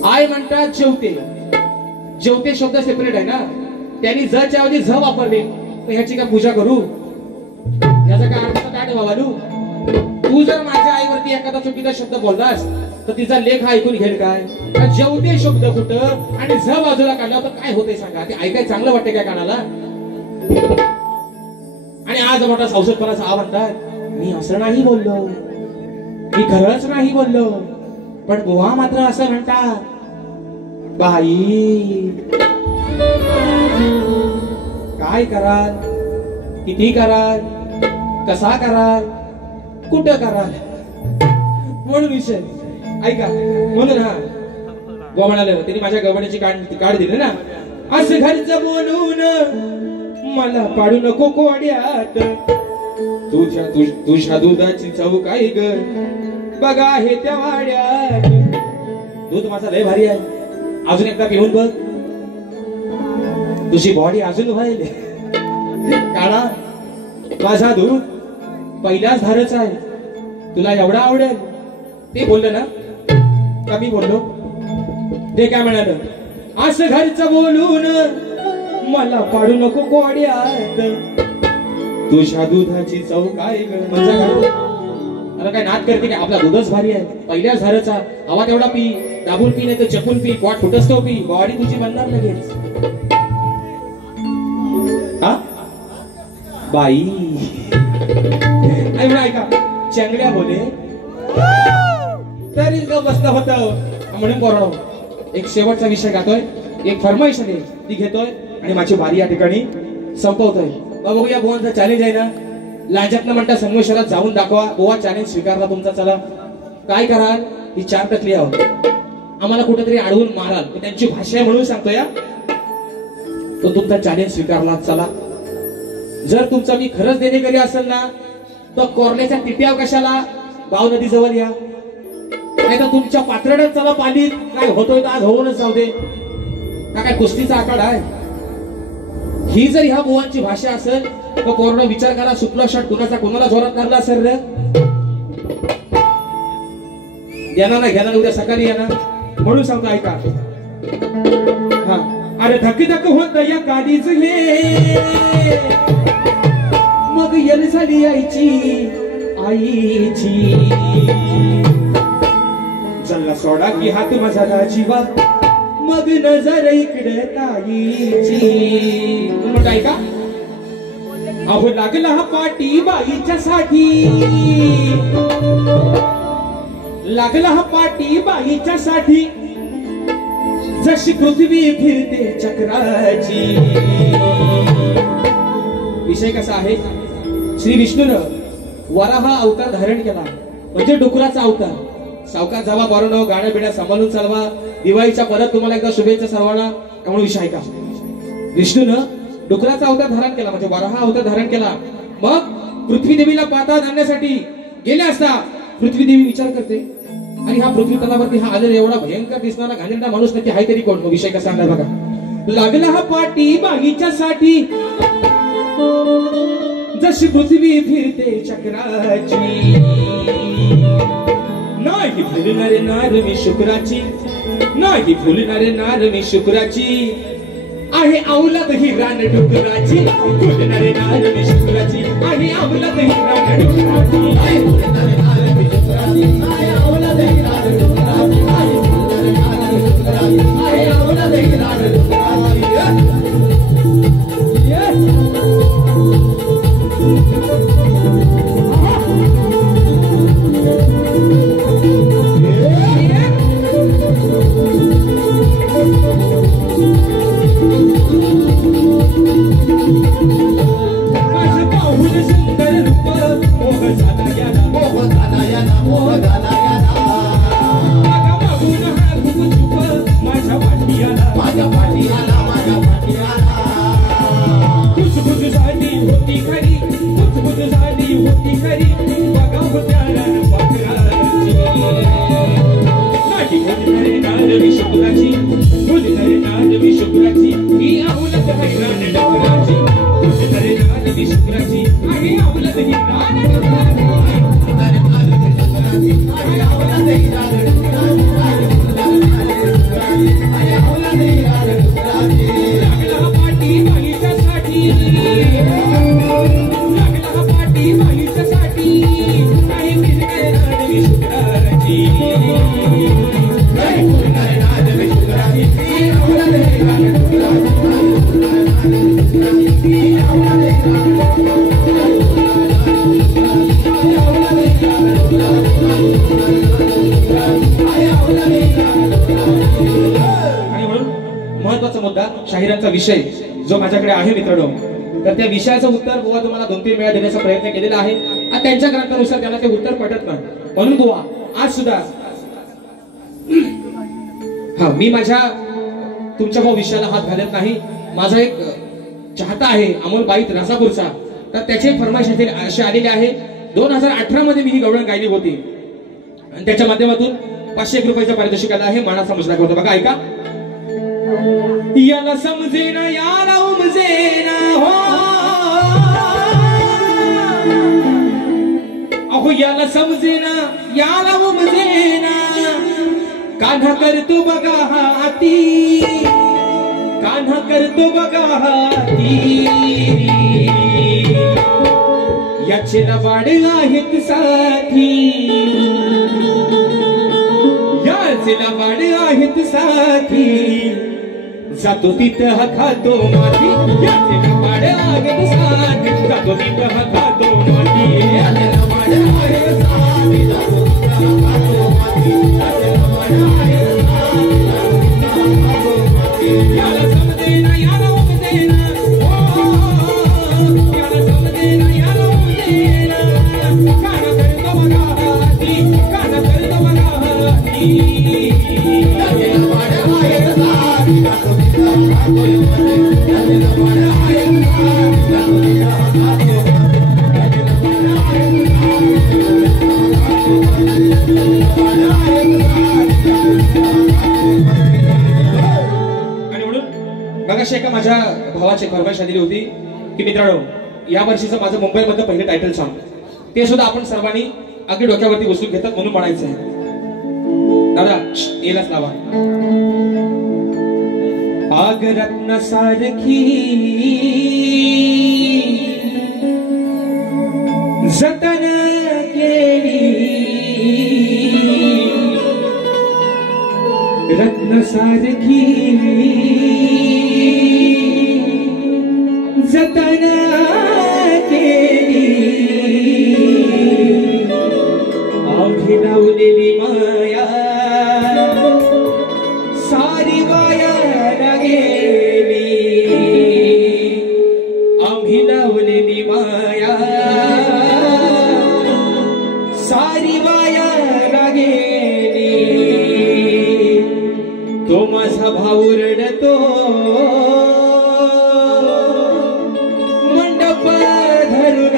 आई म्हणतात जेवते, जेवते शब्द सेपरेट आहे ना, त्यांनी जच्या ऐवजी झ वापरले. तर ह्याची काय पूजा करू? याचा काय अर्थ काय बाबालू? तू जर माझ्या आईवरती एखादा चुकीचा शब्द बोललास तर तिचा लेख हा ऐकून घेईल काय? जेवते शब्द कुठं आणि झ बाजूला काढला तर काय होते सांगा? ते ऐकाय चांगलं वाटते काय कानाला? आणि आज मोठा संसदपणाचा हा म्हणतात मी असं नाही बोललो, मी खरंच नाही बोललो, पण बुवा मात्र असं म्हणतात. बाई काय कराल, किती कराल, कसा कराल, कुठं कराल म्हणून विषय ऐका. म्हणून हा बुवा म्हणाले त्यांनी माझ्या गवण्याची काढ दिली ना, असं घरचं बोलून मला पाडू नको कोड्यात, तुझ्या दुधाची चव काय ग बघा हे त्या वाड्यात. दूध माझा लय भारी आहे, अजून एकदा पिऊन बघ, तुझी बॉडी अजून व्हायली काढा. माझा दूध पहिल्याच धारच आहे, तुला एवढा आवडेल. ते बोललं ना कमी बोललो. ते काय म्हणाल? असं घरचं बोलून मला पाडू नको कोड्यात, तुझ्या दुधाची चव काय ग. म्हणजे अरे काय नाद करते काय? आपला दूधच भारी आहे, पहिल्याच धारचा. हवा तेवढा पी, दाबून पी, नाही तर चपून पी, पोट फुटस्तो पी, बॉडी तुझी बनणार लगेच. हा बाई ऐका चंगड्या बोले तरी बसलं होतं म्हणून बोलणं. एक शेवटचा विषय गातोय, एक फरमाईश आहे ती घेतोय आणि माझी बारी या ठिकाणी संपवतोय. बघूया बुवांचा चॅलेंज आहे ना, लांजातनं म्हणता संगमेश्वरात जाऊन दाखवा. बुवा चॅलेंज स्वीकारला तुमचा. चला काय कराल? ही 4 टकली आहोत, आम्हाला कुठेतरी अडवून माराल, त्यांची भाषा आहे म्हणून सांगतोय. तो तुमचा चॅलेंज स्वीकारला. चला जर तुमचा मी खरंच देणेकरी असेल ना तर कोरल्याच्या तिट्याव कशाला बाव नदी जवळ या, नाही तर तुमच्या पात्रड्यात चला पालीत. काय होतोय तर आज होऊनच जाऊ दे. काय कुस्तीचा आखाडा आहे? ही जर ह्या बुवांची भाषा असेल तर कोरोना विचार करा, सुटला शॉट कुणाचा कोणाला जोरात काढला असेल रे. येणार ना घेणार उद्या सकाळी येणार म्हणून सांगतो ऐका. हा अरे धक धक होत या गाडीच हे, मग यल झाली आईची चल्ला सोडा की हात माझा जीवा, मग नजर इकडे ताईची. म्हणून ऐका. अहो लागला हा पाटी बाईच्या साठी, लागला हा पाटी बाईच्या साठी, जशी पृथ्वी फिरते चक्राची. विषय कसा आहे? श्री विष्णूनं वराह अवतार धारण केला, म्हणजे डुकराचा अवतार. सावकाश जावा बारोनो, गाड्या बिड्या सांभाळून चालवा. दिवाळीच्या परत तुम्हाला एकदा शुभेच्छा सर्वांना. त्यामुळे विषय ऐका. विष्णूनं डुकराचा अवतार धारण केला, म्हणजे वराह अवतार धारण केला. मग पृथ्वी देवीला पाताळ आणण्यासाठी गेले असता पृथ्वी देवी विचार करते, आणि हा पृथ्वी तलावरती हा आलेला एवढा भयंकर दिसणारा घाणेरडा माणूस नक्की आहे तरी कोण? विषय कसा आणला बघा. लागला हा पाटी बागीच्या साठी, जशी पृथ्वी फिरते चक्राची. नाही फुलणारे नार मी शुक्राची, नाही फुलणारे नार मी शुक्राची, आहे अवलाद ही रान डुकराची. फुलणारे नार मी शुक्राची, आहे अवलाद ही रान डुकराची, आहे फुलणारे नार मी शुक्राची, आहे अवलाद ही रान डुकराची, आहे फुलणारे नार मी शुक्राची, आहे अवलाद ही रान डुकराची. ही औलत हैराण डोंगराची अरे नारदी शुक्राची आणि औलत ही रान डोंगराची अरे नारदी शुक्राची आणि औलत ही रान डोंगराची अरे औलत ही रान डोंगराची लागला पाटी बाईच्यासाठी लागला पाटी बाईच्यासाठी काही फिरके नारदी शुक्राची महत्वाचा मुद्दा शाहिरांचा विषय जो माझ्याकडे आहे मित्रांनो, तर त्या विषयाचं उत्तर बुवा तुम्हाला 2-3 वेळा देण्याचा प्रयत्न केलेला आहे आणि त्यांच्या ग्रंथानुसार त्यांना ते उत्तर पटत नाही. म्हणून बुवा आज सुद्धा मी माझ्या तुमच्या भाऊ विषयाला हात घालत नाही. माझा एक चाहता आहे अमोल बाईत राजापूरचा, तर त्याचे फरमाईश असे आलेले आहे. 2018 मध्ये मी ही गवळण गायली होती आणि त्याच्या माध्यमातून 501 रुपयाचा पारितोषिक आला आहे. माना समजला होता बघा, ऐका. याला समजेना याला उमजेना हो अहो याला समजेना याला उमजेना कान्हा करतो बघा हाती कान्हा करतो बघा हाती याचे लबाड आहेत साथी याचे लबाड आहेत साथी जातो तिथं हा खातो माती याचे लबाड आहेत साथी जातो तिथं हा खातो माती याचे लबाड आहेत साथी जातो तिथं हा खातो माती याचे लबाड आहेत साथी जातो तिथं हा खातो माती याला समजेना याला उमजेना याला समजेना याला उमजेना काना करतो बघा हाती काना करतो बघा हाती याचे लबाड आहेत साथी जातो मगाशी एका माझ्या भावाची फरमाईश आलेली होती की मित्रांनो, या वर्षीचं माझं मुंबईमधलं पहिलं टायटल सॉन्ग ते सुद्धा आपण सर्वांनी अगदी डोक्यावरती बसून घेतात म्हणून म्हणायचं आहे. दादा येलाच लावा. आग रत्न सारखी जतन केली रत्न सारखी जतन केली आम्ही लावलेली माया सारी वाया गेली आम्ही लावलेली माया सारी वाया गेली तो माझा भाऊ रडतो मंडप धरून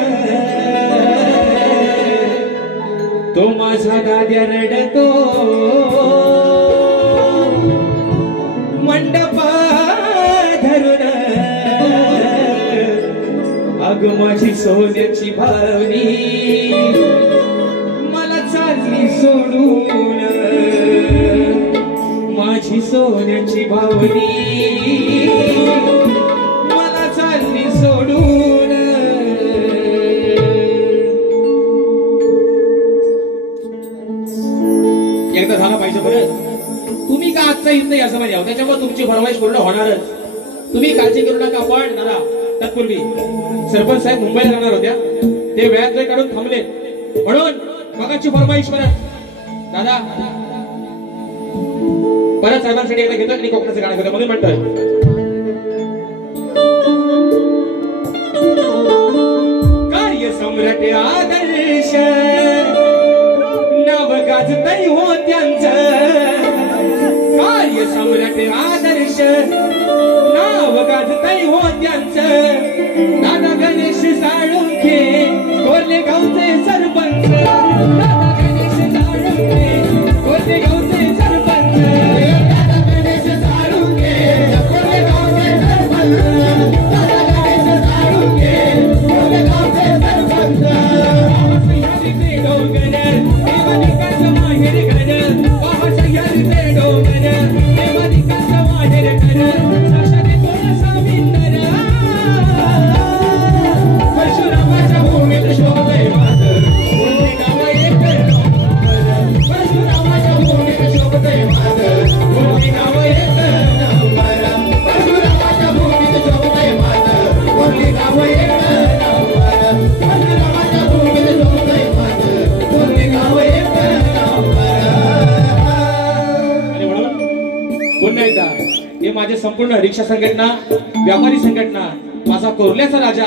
तो माझा दाद्या रडतो मंडप धरून अग माझी सोन्याची भावनी मला चालली सोडून माझी सोन्याची भावनी मला चालली सोडून. एकदा झाला पाहिजे बरं. तुम्ही का आजचा येत नाही असं माझ्या त्याच्यामुळे तुमची फरमाईश पूर्ण होणारच. तुम्ही काळजी करू नका. पण दादा तत्पूर्वी सरपंच साहेब मुंबईला जाणार होत्या, ते वेळात काढून थांबले म्हणून मगाची फरमाईश परत दादा परत साहेबांसाठी एकदा घेतो आणि कोकणाचं गाणं घेतो म्हणून म्हणतोय. कार्य सम्राट आदर्श नाव गाजतय हो त्यांचं कार्य सम्राट आदर्श नाव गाजतय हो त्यांचं दादा गणेश साळुंखे कोल्हे गावचे सरपंच दादा गणेश साळुंखे कोल्हे गावचे सरपंच दादा गणेश साळुंखे कोल्हे गावचे संपूर्ण रिक्षा संघटना, व्यापारी संघटना, माझा कोरल्याचा राजा,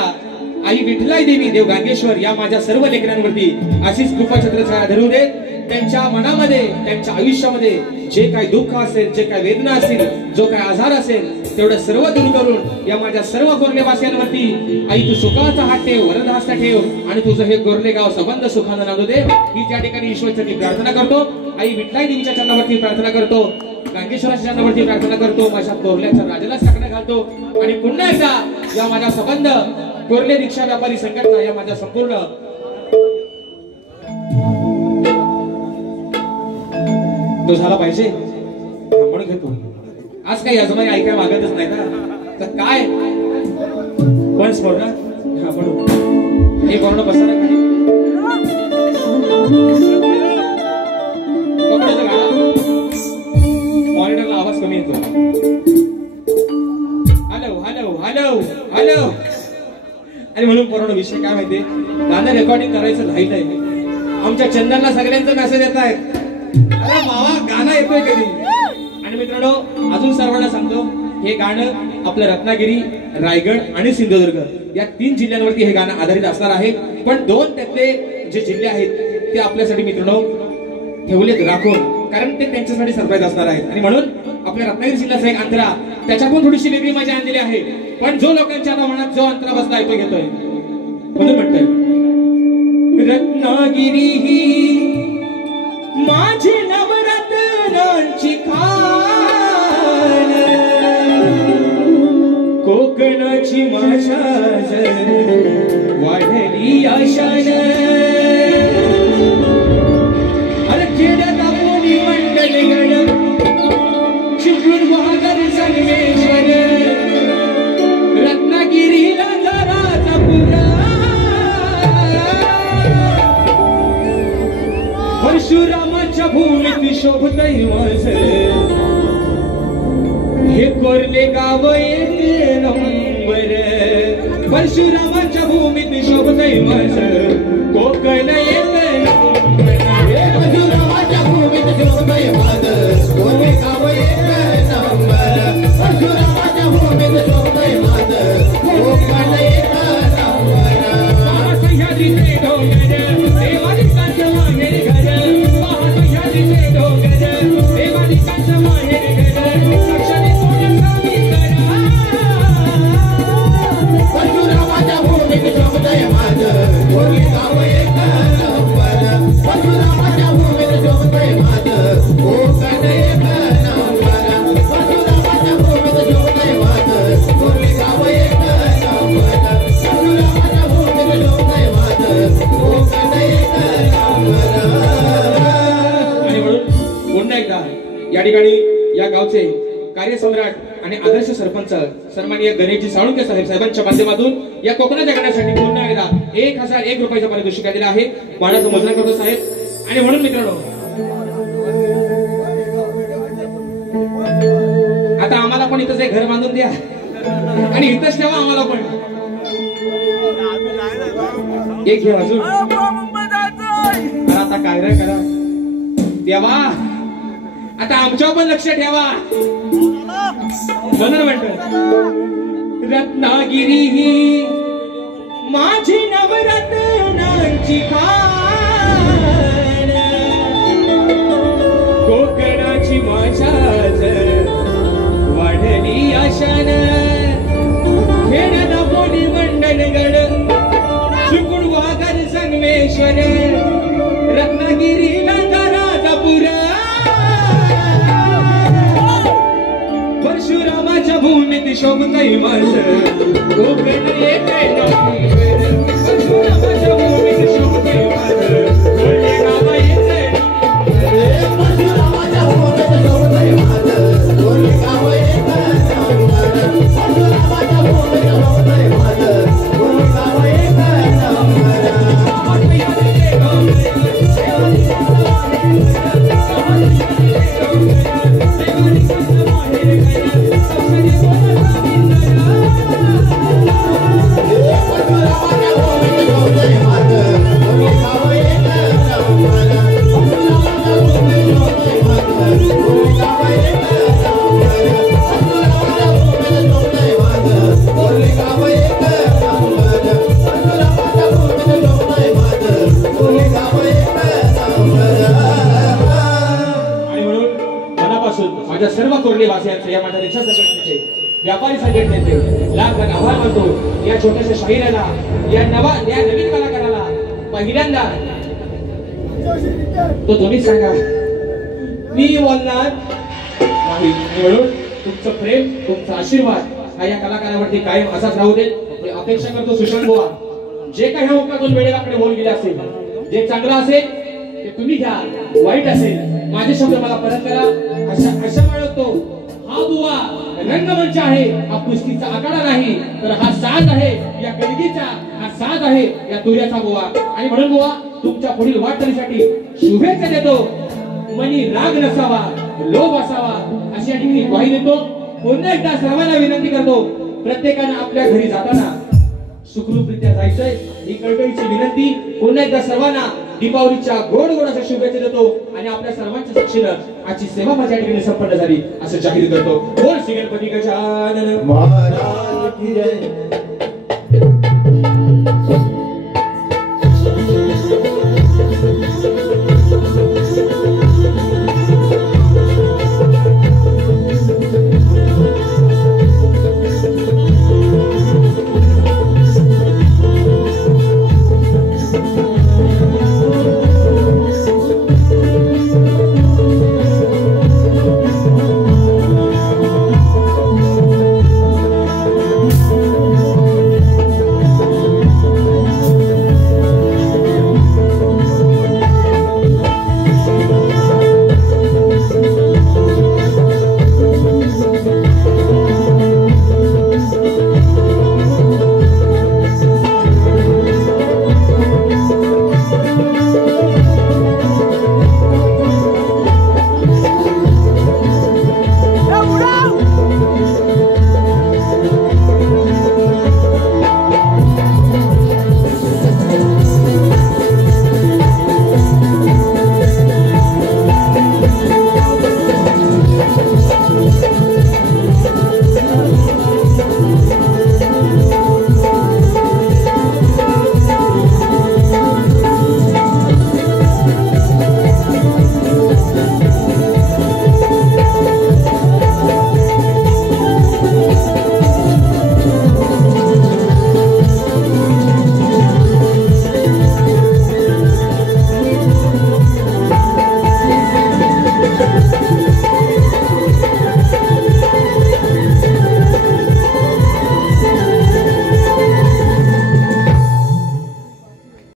आई विठलाई देवी, देव गांगेश्वर या माझ्या सर्व लेकरांवरती अशीच कृपा छत्रछाया धरू दे. त्यांच्या मनामध्ये, त्यांच्या आयुष्यामध्ये जे काही दुःख असेल, जे काही वेदना असेल, जो काही आजार असेल, तेवढं सर्व दूर करून या माझ्या सर्व गोरलेवासियांवरती आई तू सुखाचा हात ठेव, वरद हस्त ठेव आणि तुझं हे गोरलेगाव संबंध सुखानं नांदू दे. ही त्या ठिकाणी ईश्वरची प्रार्थना करतो. आई विठलाई देवीच्या चरणावरती प्रार्थना करतो, गांगेश्वराच्या चरणावरती प्रार्थना करतो, माझ्या कोरल्याच्या राजाला साकडं घालतो आणि पुन्हा एकदा या माझा संबंध कोरले रिक्षा व्यापारी संघटना या माझ्या संपूर्ण तो झाला पाहिजे म्हणून घेतो. आज काही अजूनही ऐकाय मागतच नाही ना, तर काय पण स्फोट ना म्हणून हे कोरोना बसायला काही मॉनिटरला आवाज कमी येतो. Hello hello hello hello. आणि म्हणून कोरोना विषय काय माहितीये, गाणं रेकॉर्डिंग करायचं राहिलं आहे. आमच्या चंदनला सगळ्यांचा मेसेज येत आहे, अरे बाबा गाणं येतोय कधी. आणि मित्रांनो अजून सर्वांना सांगतो, हे गाणं आपलं रत्नागिरी, रायगड आणि सिंधुदुर्ग या 3 जिल्ह्यांवरती हे गाणं आधारित असणार आहे. पण 2 त्यातले जे जिल्हे आहेत ते आपल्यासाठी मित्रांनो ठेवलेत राखून, कारण ते त्यांच्यासाठी सरप्राईज असणार आहेत. आणि म्हणून आपल्या रत्नागिरी जिल्ह्याचा एक अंतरा त्याच्यातून थोडीशी वेगळी मजा आणलेली आहे. पण जो लोकांच्या आता मनात जो अंतरा बसला ऐकू घेतोय म्हणून म्हणतोय, रत्नागिरी ही माझी नवरत्नांची खाण, कोकणाची माझ्या वाढली आशान, अरे खेड्यात आपली मंडलगड चिपळूण महागर संगमेश्वर, रत्नागिरीला जरा जपुरा, परशुरामाच्या भूमीत शोभतय माझं हे कोरले गाव एक नंबर, परशुरामाच्या भूमीत शोभतय माझं कोकण एक नंबर, परशुरामाच्या भूमीत शोभतय माझं कोरले गाव एक नंबर, परशुरामाच्या भूमीत शोभतय माझं कोकण एक नंबर. सह्याद्रीचे डोंगर देवादिकांचं माहेर घर, सह्याद्रीचे डोंगर देवादिकांचं माहेर घर, अक्षरे सोडून कमी करा, परशुरामाच्या भूमीत शोभतय माझं कोरले गाव एक नंबर, परशुरामाच्या भूमीत शोभतय माझं कोकण एक नंबर, परशुरामाच्या भूमीत शोभतय माझं कोरले गाव एक नंबर, परशुरामाच्या भूमीत शोभतय माझं कोकण एक नंबर. आणि म्हणून पुन्हा एकदा या ठिकाणी या गावचे कार्यसम्राट आणि आदर्श सरपंच सन्माननीय गणेशजी साळुंके साहेबांच्या माध्यमातून या कोकणाच्या गाण्यासाठी पुन्हा एकदा 1001 रुपयाचं पारितोषिक दिलं आहे. मानाचं मोजणं करतो साहेब. आणि म्हणून मित्रांनो आता आम्हाला पण इथंच एक घर बांधून द्या आणि इथंच ठेवा आम्हाला पण. एक घे अजून. आता काय रे करा देवा, आता आमच्यावर पण लक्ष ठेवा म्हणून म्हणतो, रत्नागिरी ही माझी नवरत्नांची खाण, कोकणाची माझ्या वाढली आशान, खेड्यात पोली मंडलगड चिपळूण महागर संगमेश्वर, रत्नागिरीला जरा जपुरा, परशुरामाच्या भूमीत शोभतय माझं कोकण एक नंबर, परशुरामाच्या भूमीत शोभतय माझं कोरले गाव एक नंबर, परशुरामाच्या भूमीत शोभतय माझं कोरले गाव एक नंबर, परशुरामाच्या भूमीत शोभतय माझं कोरले गाव एक नंबर. आभारी संघटन देते, लाख लाख आभार मानतो या छोट्याशा शाहिराला, या नवीन कलाकाराला. पहिल्यांदा तो तुम्ही सांगा, मी बोलणार नाही. म्हणून तुमचं प्रेम, तुमचा आशीर्वाद हा या कलाकारावरती कायम असाच राहू दे. अपेक्षा करतो सुशांत बुवा, जे काही ह्या मुखातून वेळेकडे बोल गेले असेल, जे चांगलं असेल ते तुम्ही घ्या, वाईट असेल माझे शब्द मला परत करा. अशा म्हणतो हा बुवा रंगमंच आहे, हा कुस्तीचा आखाडा नाही, तर हा साज आहे या गलगीचा, हा साज आहे या तुऱ्याचा बुवा. आणि म्हणून बुवा तुमच्या पुढील वाटचालीसाठी शुभेच्छा देतो. मनी राग नसावा, लोभ असावा अशी या ठिकाणी ग्वाही देतो. पुन्हा एकदा सर्वांना विनंती करतो, प्रत्येकाने आपल्या घरी जाताना सुखरूपरित्या जायचंय ही कळकळीची विनंती. पुन्हा एकदा सर्वांना दीपावलीच्या गोड गोड अशा शुभेच्छा देतो आणि आपल्या सर्वांच्या साक्षीनं आजची सेवा माझ्या ठिकाणी संपन्न झाली असं जाहीर करतो. बोल श्री गणपती गजानन महाराज की जय.